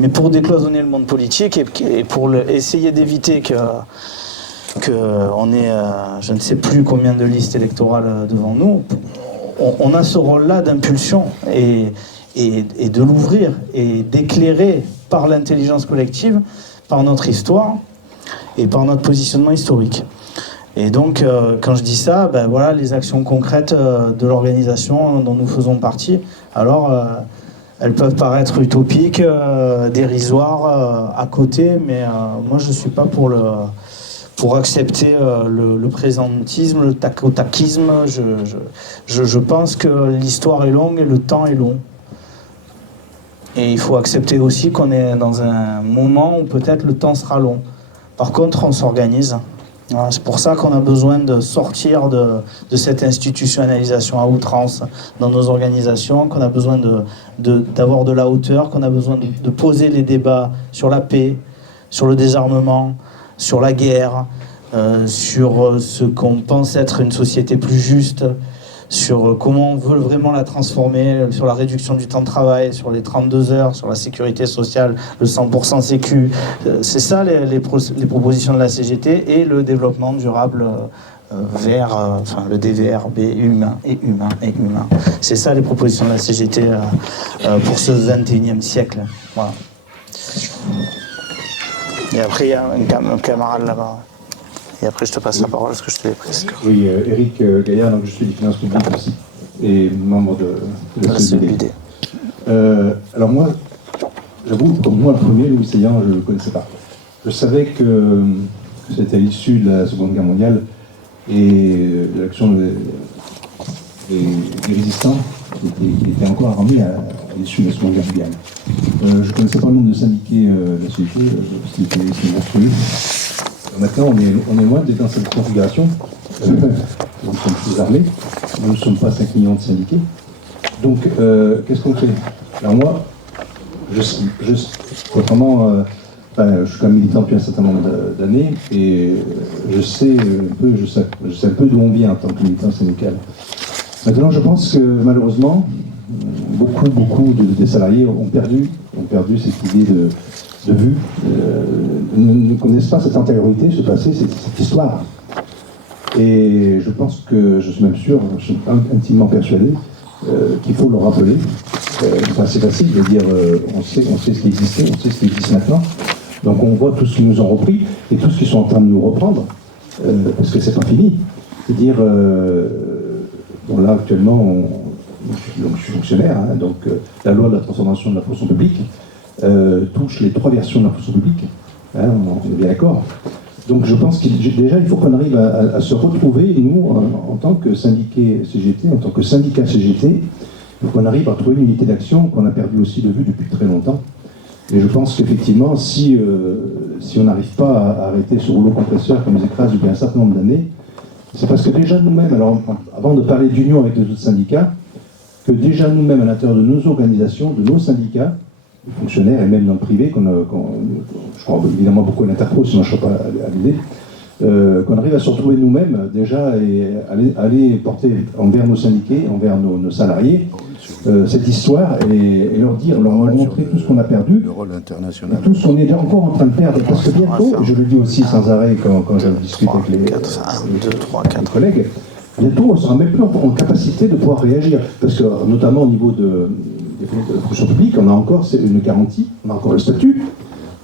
Mais pour décloisonner le monde politique et pour essayer d'éviter qu'on ait je ne sais plus combien de listes électorales devant nous, on a ce rôle-là d'impulsion et de l'ouvrir et d'éclairer par l'intelligence collective, par notre histoire et par notre positionnement historique. Et donc, quand je dis ça, ben voilà les actions concrètes de l'organisation dont nous faisons partie. Alors, elles peuvent paraître utopiques, dérisoires, à côté, mais moi, je ne suis pas pour accepter le présentisme, le tac-au-taquisme. Je pense que l'histoire est longue et le temps est long. Et il faut accepter aussi qu'on est dans un moment où peut-être le temps sera long. Par contre, on s'organise. Voilà, c'est pour ça qu'on a besoin de sortir de cette institutionnalisation à outrance dans nos organisations, qu'on a besoin d'avoir de la hauteur, qu'on a besoin de poser les débats sur la paix, sur le désarmement, sur la guerre, sur ce qu'on pense être une société plus juste, sur comment on veut vraiment la transformer, sur la réduction du temps de travail, sur les 32 heures, sur la sécurité sociale, le 100% sécu. C'est ça les propositions de la CGT et le développement durable vers le DVRB humain et humain et humain. C'est ça les propositions de la CGT pour ce 21e siècle. Voilà. Et après, il y a un camarade là-bas. Et après, je te passe la parole parce que je te l'ai prise. Oui, Eric Gaillard, donc je suis des finances publiques aussi, et membre de la CEBD. Alors moi, j'avoue, comme moi, le premier, Louis Saillant, je ne le connaissais pas. Je savais que c'était à l'issue de la Seconde Guerre mondiale et de l'action des résistants qui étaient encore armés à l'issue de la Seconde Guerre mondiale. Je ne connaissais pas le nombre de syndiqués de la société, c'était monstrueux. Maintenant, on est loin d'être dans cette configuration. Nous sommes plus armés, nous ne sommes pas 5 millions de syndiqués. Donc, qu'est-ce qu'on fait? Alors moi, je suis quand même militant depuis un certain nombre d'années et je sais un peu d'où on vient en tant que militant syndical. Maintenant, je pense que malheureusement, beaucoup des salariés ont perdu cette idée de vue, ne connaissent pas cette antériorité, ce passé, cette histoire. Et je pense que, je suis même sûr, je suis intimement persuadé qu'il faut le rappeler. C'est assez facile de dire on sait ce qui existait, on sait ce qui existe maintenant. Donc on voit tout ce qu'ils nous ont repris et tout ce qu'ils sont en train de nous reprendre, parce que c'est pas fini. C'est-à-dire, bon là actuellement, donc, je suis fonctionnaire, hein, donc la loi de la transformation de la fonction publique touche les 3 versions de la fonction publique, hein, on est bien d'accord. Donc je pense qu'il faut qu'on arrive à se retrouver, nous, en tant que syndiqués CGT, en tant que syndicat CGT, il faut qu'on arrive à trouver une unité d'action qu'on a perdu aussi de vue depuis très longtemps. Et je pense qu'effectivement, si on n'arrive pas à arrêter ce rouleau compresseur qui nous écrase depuis un certain nombre d'années, c'est parce que déjà nous-mêmes, alors avant de parler d'union avec les autres syndicats, que déjà nous-mêmes, à l'intérieur de nos organisations, de nos syndicats, les fonctionnaires et même dans le privé, je crois évidemment beaucoup à l'Interpro, sinon je ne serais pas à l'idée, qu'on arrive à se retrouver nous-mêmes déjà et aller porter envers nos syndiqués, envers nos salariés, cette histoire et leur dire, leur montrer tout ce qu'on a perdu, Le rôle international. tout ce qu'on est encore en train de perdre, parce que bientôt, je le dis aussi sans arrêt quand je discute avec les collègues, bientôt on ne sera même plus en capacité de pouvoir réagir, parce que notamment au niveau des fonctions publiques, on a encore une garantie, on a encore le statut,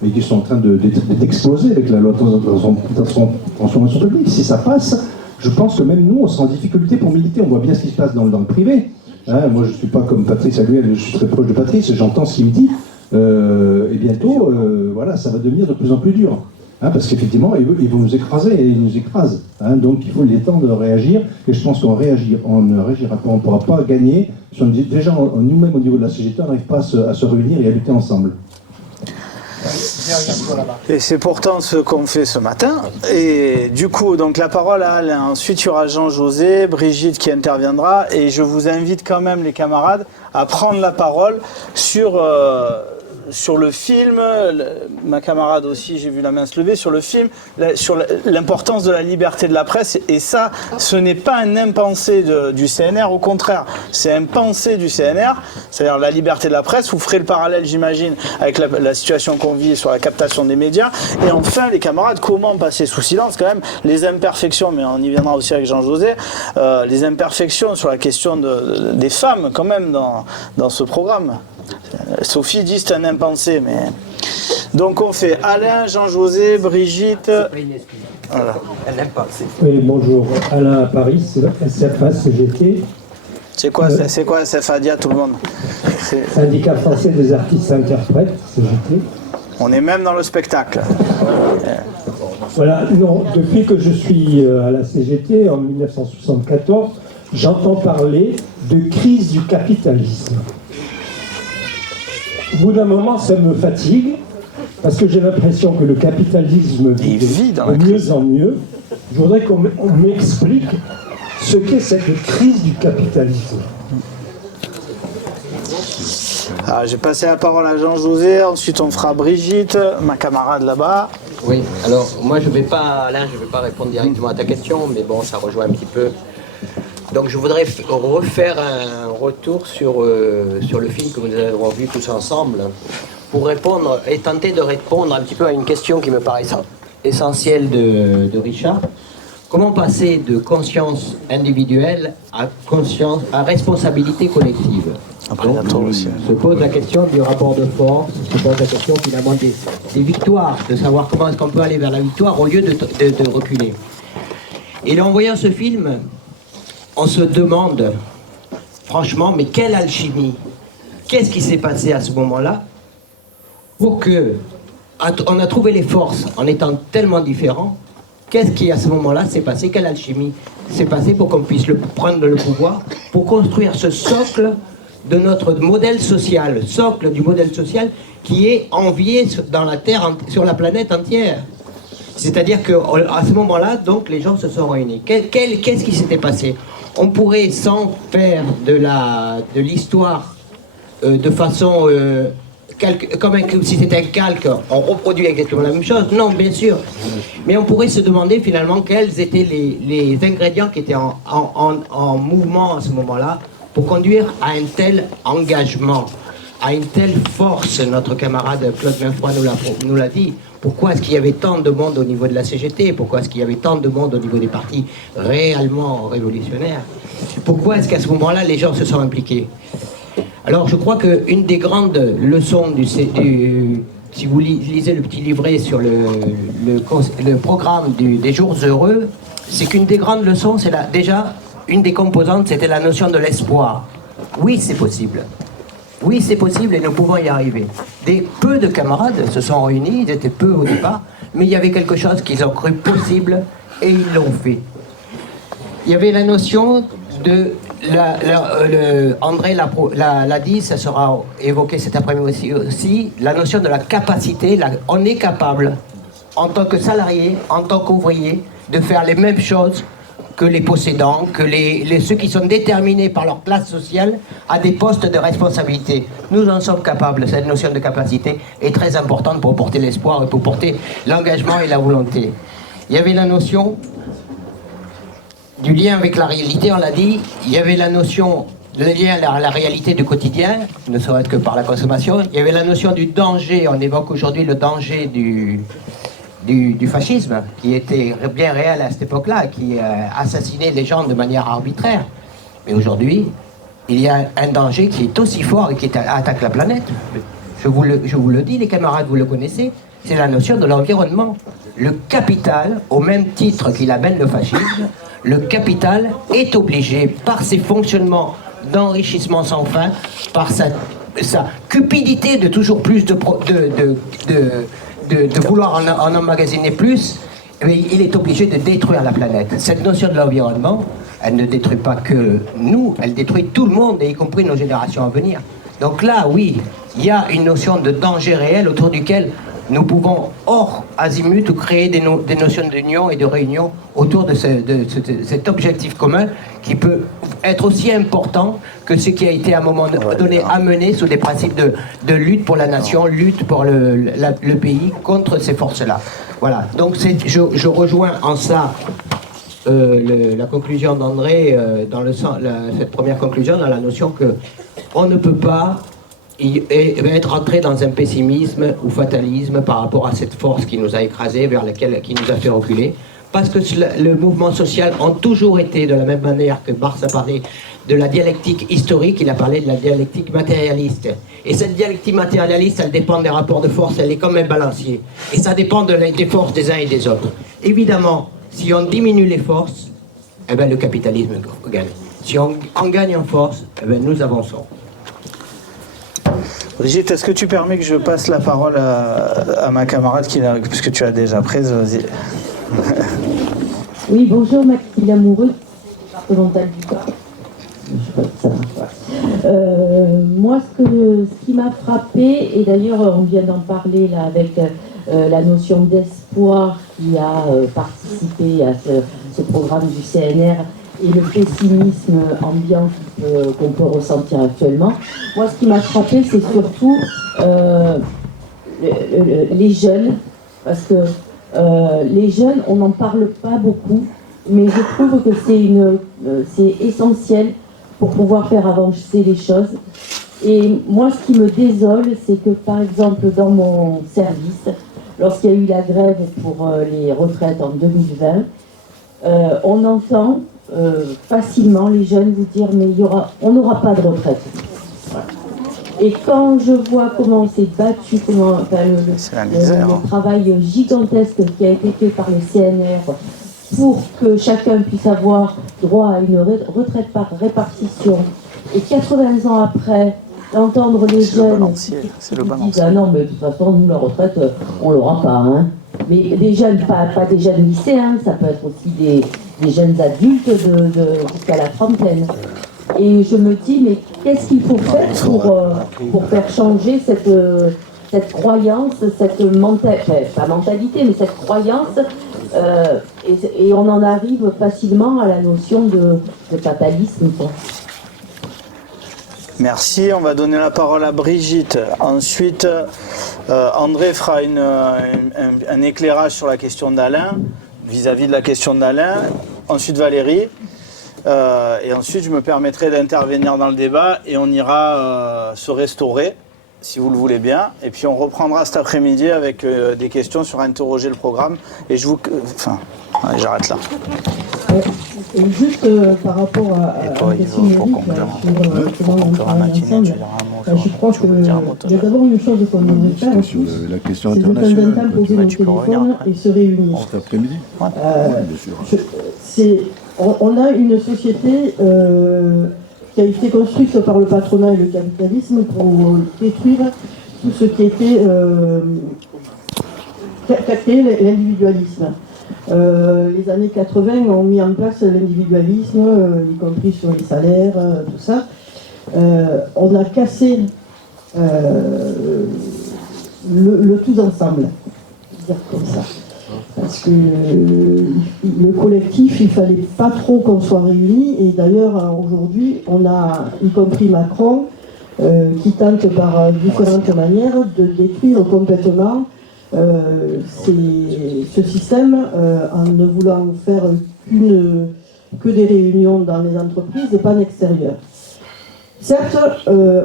mais qui sont en train d'exploser avec la loi de transformation publique. Si ça passe, je pense que même nous, on sera en difficulté pour militer. On voit bien ce qui se passe dans le privé. Hein, moi, je ne suis pas comme Patrice Aluel, je suis très proche de Patrice, j'entends ce qu'il me dit. Et bientôt, voilà, ça va devenir de plus en plus dur. Hein, parce qu'effectivement, ils vont nous écraser et ils nous écrasent. Hein, donc, il faut les temps de réagir. Et je pense qu'on ne réagira pas, on ne pourra pas gagner. Si on dit, déjà, nous-mêmes, au niveau de la CGT, on n'arrive pas à se réunir et à lutter ensemble. Et c'est pourtant ce qu'on fait ce matin. Et du coup, donc la parole à Alain. Ensuite, il y aura Jean-José, Brigitte qui interviendra. Et je vous invite quand même, les camarades, à prendre la parole sur le film. Ma camarade aussi, j'ai vu la main se lever, sur le film, sur l'importance de la liberté de la presse. Et ça, ce n'est pas un impensé du CNR, au contraire. C'est un pensée du CNR, c'est-à-dire la liberté de la presse. Vous ferez le parallèle, j'imagine, avec la situation qu'on vit sur la captation des médias. Et enfin, les camarades, comment passer sous silence quand même les imperfections, mais on y viendra aussi avec Jean-José, les imperfections sur la question des femmes quand même dans ce programme. Sophie dit c'est un impensé, mais... Donc on fait Alain, Jean-José, Brigitte... Voilà. Un impensé. Oui, bonjour. Alain à Paris, SFA, CGT. C'est quoi SFA? Dis à tout le monde. Syndicat français des artistes interprètes, CGT. On est même dans le spectacle. Voilà, non, depuis que je suis à la CGT, en 1974, j'entends parler de crise du capitalisme. Au bout d'un moment, ça me fatigue, parce que j'ai l'impression que le capitalisme vit de mieux en mieux. Je voudrais qu'on m'explique ce qu'est cette crise du capitalisme. Alors, j'ai passé la parole à Jean-José, ensuite on fera Brigitte, ma camarade là-bas. Oui, alors moi je ne vais pas, Alain, je ne vais pas répondre directement à ta question, mais bon, ça rejoint un petit peu. Donc je voudrais refaire un retour sur le film que nous avons vu tous ensemble pour répondre et tenter de répondre un petit peu à une question qui me paraît essentielle de Richard. Comment passer de conscience individuelle à responsabilité collective? Donc, se pose la question du rapport de force, se pose la question finalement des victoires, de savoir comment est-ce qu'on peut aller vers la victoire au lieu de reculer. Et en voyant ce film, on se demande, franchement, mais quelle alchimie? Qu'est-ce qui s'est passé à ce moment-là pour que on a trouvé les forces en étant tellement différents? Qu'est-ce qui, à ce moment-là, s'est passé? Quelle alchimie s'est passée pour qu'on puisse prendre le pouvoir, pour construire ce socle de notre modèle social, socle du modèle social qui est envié dans la Terre, sur la planète entière? C'est-à-dire qu'à ce moment-là, donc, les gens se sont réunis. Qu'est-ce qui s'était passé? On pourrait, sans faire de l'histoire de façon... comme si c'était un calque, on reproduit exactement la même chose. Non, bien sûr. Mais on pourrait se demander finalement quels étaient les ingrédients qui étaient en mouvement à ce moment-là pour conduire à un tel engagement, à une telle force. Notre camarade Claude Mainfroy nous l'a dit. Pourquoi est-ce qu'il y avait tant de monde au niveau de la CGT? Pourquoi est-ce qu'il y avait tant de monde au niveau des partis réellement révolutionnaires? Pourquoi est-ce qu'à ce moment-là, les gens se sont impliqués? Alors, je crois qu'une des grandes leçons si vous lisez le petit livret sur le programme des jours heureux, c'est qu'une des grandes leçons, c'est déjà, une des composantes, c'était la notion de l'espoir. Oui, c'est possible. Oui, c'est possible et nous pouvons y arriver. Peu de camarades se sont réunis, ils étaient peu au départ, mais il y avait quelque chose qu'ils ont cru possible et ils l'ont fait. Il y avait la notion de, André l'a dit, ça sera évoqué cet après-midi aussi, la notion de la capacité, on est capable, en tant que salarié, en tant qu'ouvrier, de faire les mêmes choses que les possédants, que ceux qui sont déterminés par leur classe sociale à des postes de responsabilité. Nous en sommes capables. Cette notion de capacité est très importante pour porter l'espoir et pour porter l'engagement et la volonté. Il y avait la notion du lien avec la réalité, on l'a dit. Il y avait la notion de lien à la réalité du quotidien, ne serait-ce que par la consommation. Il y avait la notion du danger. On évoque aujourd'hui le danger du fascisme, qui était bien réel à cette époque-là, qui assassinait les gens de manière arbitraire. Mais aujourd'hui, il y a un danger qui est aussi fort et qui attaque la planète. Je vous le dis, les camarades, vous le connaissez, c'est la notion de l'environnement. Le capital, au même titre qu'il amène le fascisme, le capital est obligé, par ses fonctionnements d'enrichissement sans fin, par sa cupidité de toujours plus de vouloir en emmagasiner plus, il est obligé de détruire la planète. Cette notion de l'environnement, elle ne détruit pas que nous, elle détruit tout le monde, y compris nos générations à venir. Donc là, oui, il y a une notion de danger réel autour duquel nous pouvons, hors azimut, créer des notions d'union et de réunion autour de cet objectif commun qui peut être aussi important que ce qui a été à un moment donné amené sous des principes de lutte pour la nation, lutte pour le pays contre ces forces-là. Voilà, donc je rejoins en ça la conclusion d'André, cette première conclusion, dans la notion qu'on ne peut pas être entré dans un pessimisme ou fatalisme par rapport à cette force qui nous a écrasés, qui nous a fait reculer, parce que le mouvement social a toujours été, de la même manière que Marx a parlé de la dialectique historique, il a parlé de la dialectique matérialiste. Et cette dialectique matérialiste, elle dépend des rapports de force, elle est comme un balancier. Et ça dépend des forces des uns et des autres. Évidemment, si on diminue les forces, eh ben, le capitalisme gagne. Si on gagne en force, eh ben, nous avançons. Brigitte, est-ce que tu permets que je passe la parole à ma camarade, puisque tu as déjà prise, vas-y. Oui, bonjour, Maxime Lamoureux, départemental du Var. Moi, ce qui m'a frappé, et d'ailleurs on vient d'en parler là avec la notion d'espoir qui a participé à ce programme du CNR, et le pessimisme ambiant qu'on peut ressentir actuellement. Moi, ce qui m'a frappé, c'est surtout les jeunes, parce que les jeunes, on n'en parle pas beaucoup, mais je trouve que c'est essentiel pour pouvoir faire avancer les choses. Et moi, ce qui me désole, c'est que, par exemple, dans mon service, lorsqu'il y a eu la grève pour les retraites en 2020, on entend facilement les jeunes vous dire mais on n'aura pas de retraite. Voilà. Et quand je vois comment on s'est battu, le travail gigantesque qui a été fait par le CNR pour que chacun puisse avoir droit à une retraite par répartition, et 80 ans après, d'entendre les jeunes qui disent ah non mais de toute façon nous la retraite on l'aura pas, hein. Mais des jeunes, pas des jeunes lycéens, ça peut être aussi des jeunes adultes jusqu'à la trentaine. Et je me dis, mais qu'est-ce qu'il faut faire pour faire changer cette croyance, cette pas mentalité, mais cette croyance, et on en arrive facilement à la notion de fatalisme. Merci, on va donner la parole à Brigitte. Ensuite, André fera un éclairage sur la question d'Alain, vis-à-vis de la question d'Alain. Ensuite, Valérie. Et ensuite, je me permettrai d'intervenir dans le débat et on ira se restaurer, si vous le voulez bien. Et puis, on reprendra cet après-midi avec des questions sur interroger le programme. Et allez, j'arrête là. Et juste par rapport à la question numérique, sur comment on travaille ensemble, je crois qu'il y a d'abord une chose qu'on devrait faire, c'est de temps en temps poser nos téléphones et se réunir. Cet après-midi On a une société qui a été construite par le patronat et le capitalisme pour détruire tout ce qui était créé l'individualisme. Les années 80 ont mis en place l'individualisme, y compris sur les salaires, tout ça. On a cassé le tous ensemble, dire comme ça. Parce que le collectif, il ne fallait pas trop qu'on soit réunis. Et d'ailleurs, aujourd'hui, on a, y compris Macron, qui tente par différentes manières de détruire complètement ce système en ne voulant faire que des réunions dans les entreprises et pas en extérieur. Certes,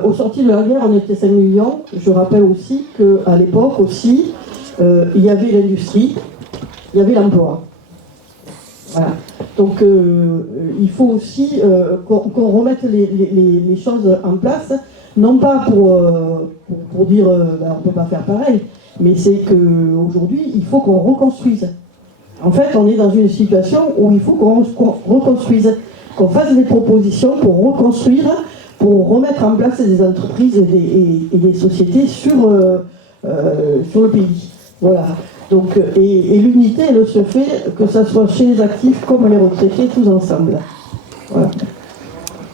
au sorti de la guerre, on était 5 millions. Je rappelle aussi qu'à l'époque aussi, il y avait l'industrie, il y avait l'emploi. Voilà. Donc il faut aussi qu'on remette les choses en place, non pas pour dire on ne peut pas faire pareil, mais c'est qu'aujourd'hui, il faut qu'on reconstruise. En fait, on est dans une situation où il faut qu'on reconstruise, qu'on fasse des propositions pour reconstruire, pour remettre en place des entreprises et des sociétés sur le pays. Voilà. Donc, et l'unité, elle se fait, que ce soit chez les actifs comme les retraités, tous ensemble. Voilà.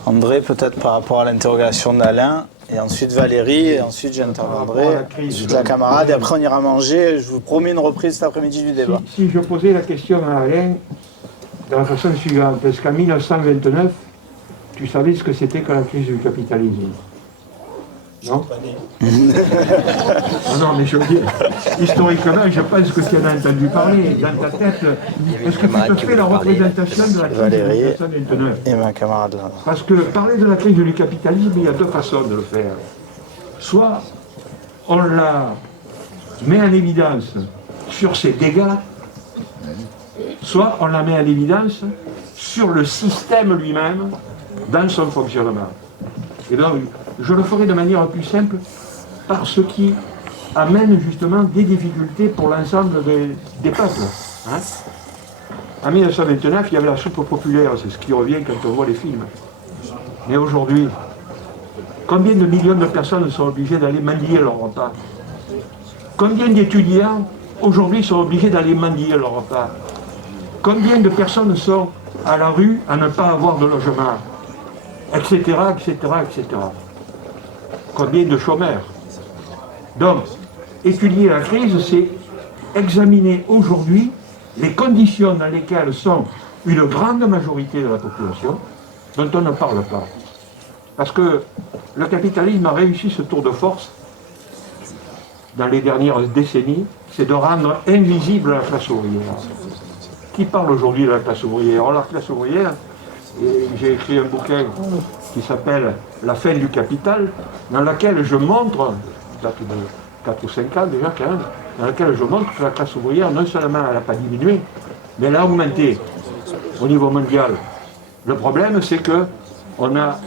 André, peut-être par rapport à l'interrogation d'Alain, et ensuite Valérie, et ensuite j'interviendrai, ensuite la camarade, et après on ira manger. Je vous promets une reprise cet après-midi du débat. Si je posais la question à Alain de la façon suivante, est-ce qu'en 1929, tu savais ce que c'était que la crise du capitalisme? Non. Non, mais je veux dire, historiquement, je pense que tu en as entendu parler dans ta tête. Est-ce que tu te fais la représentation de la crise de 1929 et ma camarade là. Parce que parler de la crise du capitalisme, il y a deux façons de le faire. Soit on la met en évidence sur ses dégâts, soit on la met en évidence sur le système lui-même dans son fonctionnement. Et donc, je le ferai de manière plus simple par ce qui amène justement des difficultés pour l'ensemble des peuples. Hein. En 1929, il y avait la soupe populaire, c'est ce qui revient quand on voit les films. Mais aujourd'hui, combien de millions de personnes sont obligées d'aller mendier leur repas? Combien d'étudiants aujourd'hui sont obligés d'aller mendier leur repas? Combien de personnes sont à la rue à ne pas avoir de logement? Etc., etc., etc. Combien de chômeurs? Donc, étudier la crise, c'est examiner aujourd'hui les conditions dans lesquelles sont une grande majorité de la population, dont on ne parle pas. Parce que le capitalisme a réussi ce tour de force dans les dernières décennies, c'est de rendre invisible la classe ouvrière. Qui parle aujourd'hui de la classe ouvrière? Alors, la classe ouvrière, j'ai écrit un bouquin qui s'appelle « La fin du capital », dans lequel je montre, date de 4 ou 5 ans déjà quand même, dans lequel je montre que la classe ouvrière, non seulement elle n'a pas diminué, mais elle a augmenté au niveau mondial. Le problème, c'est qu'on a,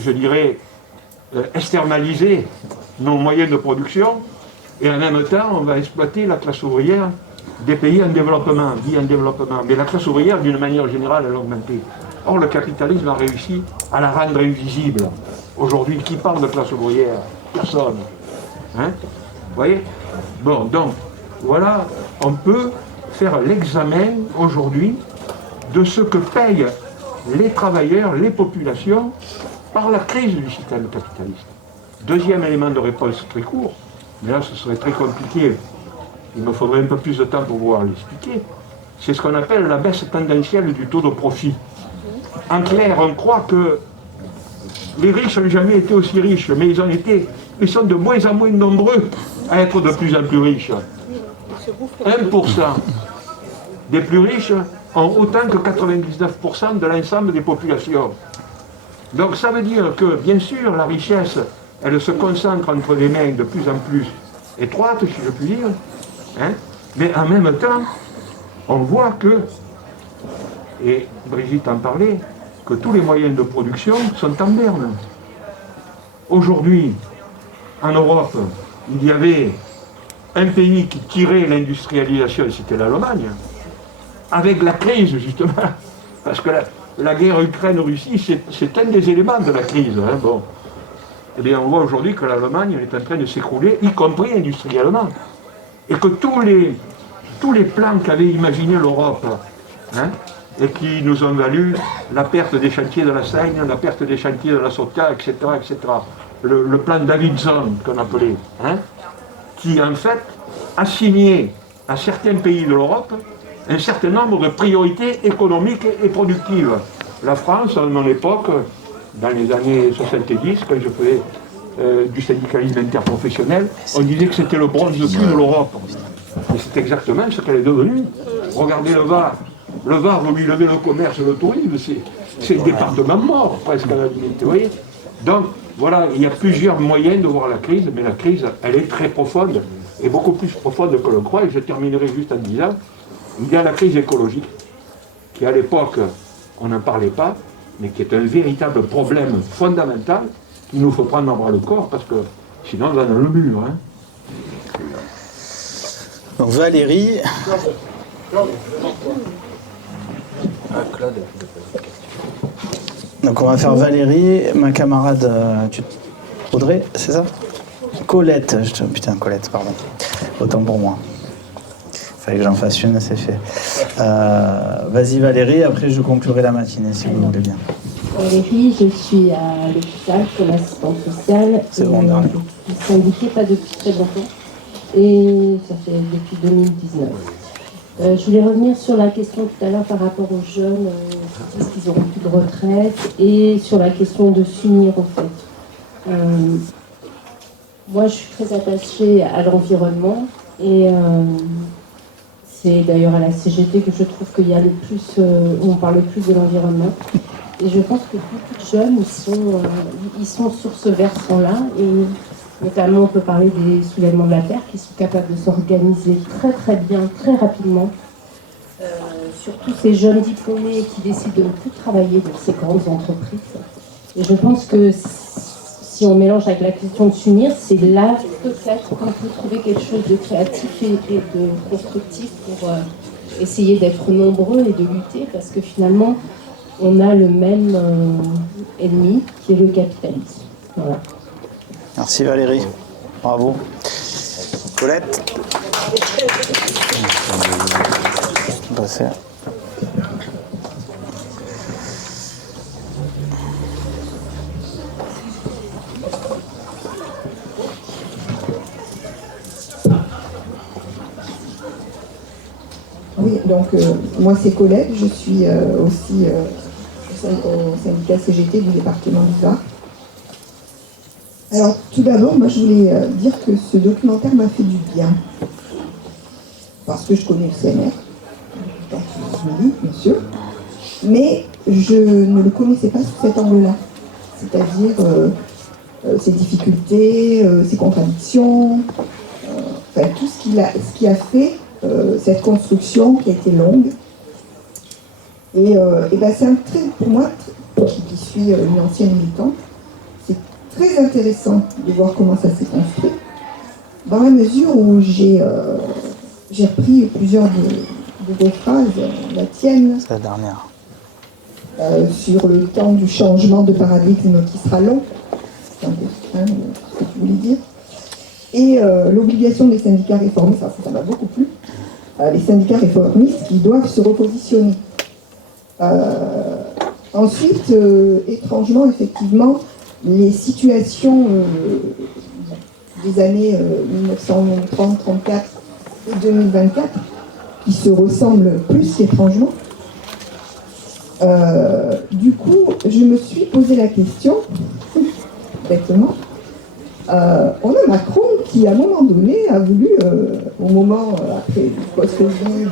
je dirais, externalisé nos moyens de production, et en même temps, on va exploiter la classe ouvrière des pays en développement, dit en développement. Mais la classe ouvrière, d'une manière générale, elle a augmenté. Or, le capitalisme a réussi à la rendre invisible. Aujourd'hui, qui parle de classe ouvrière? Personne. Hein? Vous voyez? Bon, donc, voilà, on peut faire l'examen aujourd'hui de ce que payent les travailleurs, les populations, par la crise du système capitaliste. Deuxième élément de réponse très court, mais là ce serait très compliqué, il me faudrait un peu plus de temps pour pouvoir l'expliquer, c'est ce qu'on appelle la baisse tendancielle du taux de profit. En clair, on croit que les riches n'ont jamais été aussi riches, mais ils sont de moins en moins nombreux à être de plus en plus riches. 1% des plus riches ont autant que 99% de l'ensemble des populations. Donc ça veut dire que, bien sûr, la richesse, elle se concentre entre les mains de plus en plus étroites, si je puis dire, hein, mais en même temps, on voit que, et Brigitte en parlait, que tous les moyens de production sont en berne. Aujourd'hui, en Europe, il y avait un pays qui tirait l'industrialisation, c'était l'Allemagne, avec la crise, justement, parce que la guerre Ukraine-Russie, c'est un des éléments de la crise. Hein, bon. Eh bien, on voit aujourd'hui que l'Allemagne est en train de s'écrouler, y compris industriellement. et que tous les plans qu'avait imaginé l'Europe, hein, et qui nous ont valu la perte des chantiers de la Seine, la perte des chantiers de la Sotka, etc., etc., le plan Davidson qu'on appelait, hein, qui en fait assignait à certains pays de l'Europe un certain nombre de priorités économiques et productives. La France, à mon époque, dans les années 70, quand je faisais du syndicalisme interprofessionnel, on disait que c'était le bronze de cul de l'Europe. Et c'est exactement ce qu'elle est devenue. Regardez le Var. Le Var, vous lui levez le commerce et le tourisme, c'est le département mort, presque à la limite. Vous voyez ? Donc, voilà, il y a plusieurs moyens de voir la crise, mais la crise, elle est très profonde, et beaucoup plus profonde que l'on croit. Et je terminerai juste en disant, il y a la crise écologique, qui à l'époque, on n'en parlait pas, mais qui est un véritable problème fondamental qu'il nous faut prendre à bras le corps, parce que sinon on va dans le mur. Hein. Donc Valérie... Donc on va faire Valérie, ma camarade Audrey, c'est ça? Colette, putain Colette, pardon. Autant pour moi. Fallait que j'en fasse une, c'est fait. Vas-y Valérie, après je conclurai la matinée si vous voulez bien. Valérie, je suis à l'hôpital comme assistante sociale. C'est bon, dernier. Je suis syndiquée pas depuis très longtemps. Et ça fait depuis 2019. Je voulais revenir sur la question tout à l'heure par rapport aux jeunes qui disent qu'ils n'auront plus de retraite et sur la question de s'unir en fait. Moi je suis très attachée à l'environnement et c'est d'ailleurs à la CGT que je trouve qu'il y a le plus, on parle le plus de l'environnement. Et je pense que beaucoup de jeunes ils sont sur ce versant-là et notamment on peut parler des soulèvements de la terre qui sont capables de s'organiser très très bien, très rapidement. Surtout ces jeunes diplômés qui décident de ne plus travailler dans ces grandes entreprises. Et je pense que si on mélange avec la question de s'unir, c'est là peut-être qu'on peut trouver quelque chose de créatif et de constructif pour essayer d'être nombreux et de lutter, parce que finalement, on a le même ennemi qui est le capitalisme. Voilà. Merci Valérie, bravo. Colette. Passer. Oui, donc moi c'est Colette, je suis aussi au syndicat CGT du département du Var. Alors tout d'abord, moi je voulais dire que ce documentaire m'a fait du bien. Parce que je connais le CNR, bien sûr, mais je ne le connaissais pas sous cet angle-là. C'est-à-dire ses difficultés, ses contradictions, enfin tout ce qui a fait cette construction qui a été longue. Et ben c'est pour moi, qui suis une ancienne militante, c'est très intéressant de voir comment ça s'est construit, dans la mesure où j'ai repris plusieurs de vos phrases, la tienne. C'est la dernière. Sur le temps du changement de paradigme qui sera long, c'est un peu ce que tu voulais dire. Et l'obligation des syndicats réformistes, ça m'a beaucoup plu. Les syndicats réformistes qui doivent se repositionner. Ensuite, étrangement, effectivement, les situations des années 1930, 34 et 2024, qui se ressemblent plus qu'étrangement. Du coup, je me suis posé la question, bêtement, on a Macron qui, à un moment donné, a voulu, au moment, après le post-Covid,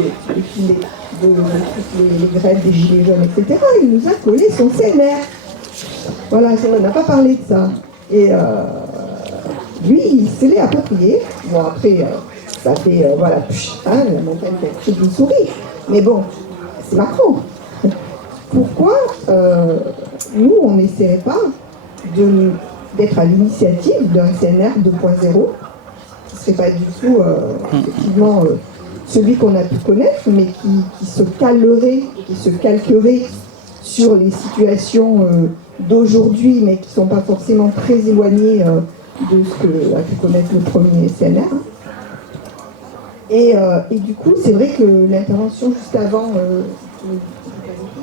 les grèves des gilets jaunes, etc., il nous a collé son CNR. Voilà, on n'a pas parlé de ça. Et lui, il se l'est approprié. Bon, après, ça fait, voilà, la montagne fait une souris. Mais bon, c'est Macron. Pourquoi nous, on n'essaierait pas d'être à l'initiative d'un CNR 2.0, qui ne serait pas du tout, effectivement, celui qu'on a pu connaître, mais qui se calquerait sur les situations d'aujourd'hui, mais qui ne sont pas forcément très éloignées de ce que a pu connaître le premier CNR. Et du coup, c'est vrai que l'intervention juste avant,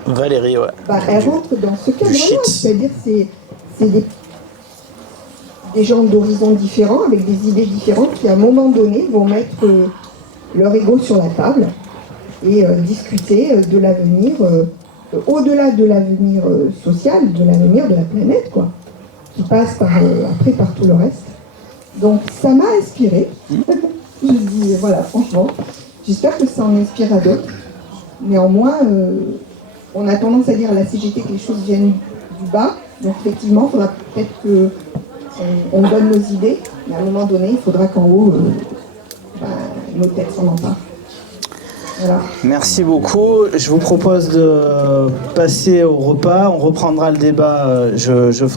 Valérie, ouais. bah, elle rentre dans ce cadre-là. C'est-à-dire c'est des gens d'horizons différents, avec des idées différentes, qui à un moment donné vont mettre leur ego sur la table et discuter de l'avenir, au-delà de l'avenir social, de l'avenir de la planète, quoi, qui passe après par tout le reste. Donc ça m'a inspiré. Je dis, voilà, franchement, j'espère que ça en inspirera d'autres. Néanmoins, on a tendance à dire à la CGT que les choses viennent du bas. Donc effectivement, il faudra peut-être qu'on donne nos idées, mais à un moment donné, il faudra qu'en haut, nos têtes s'en emparent. Voilà. Merci beaucoup. Je vous propose de passer au repas. On reprendra le débat. Je ferai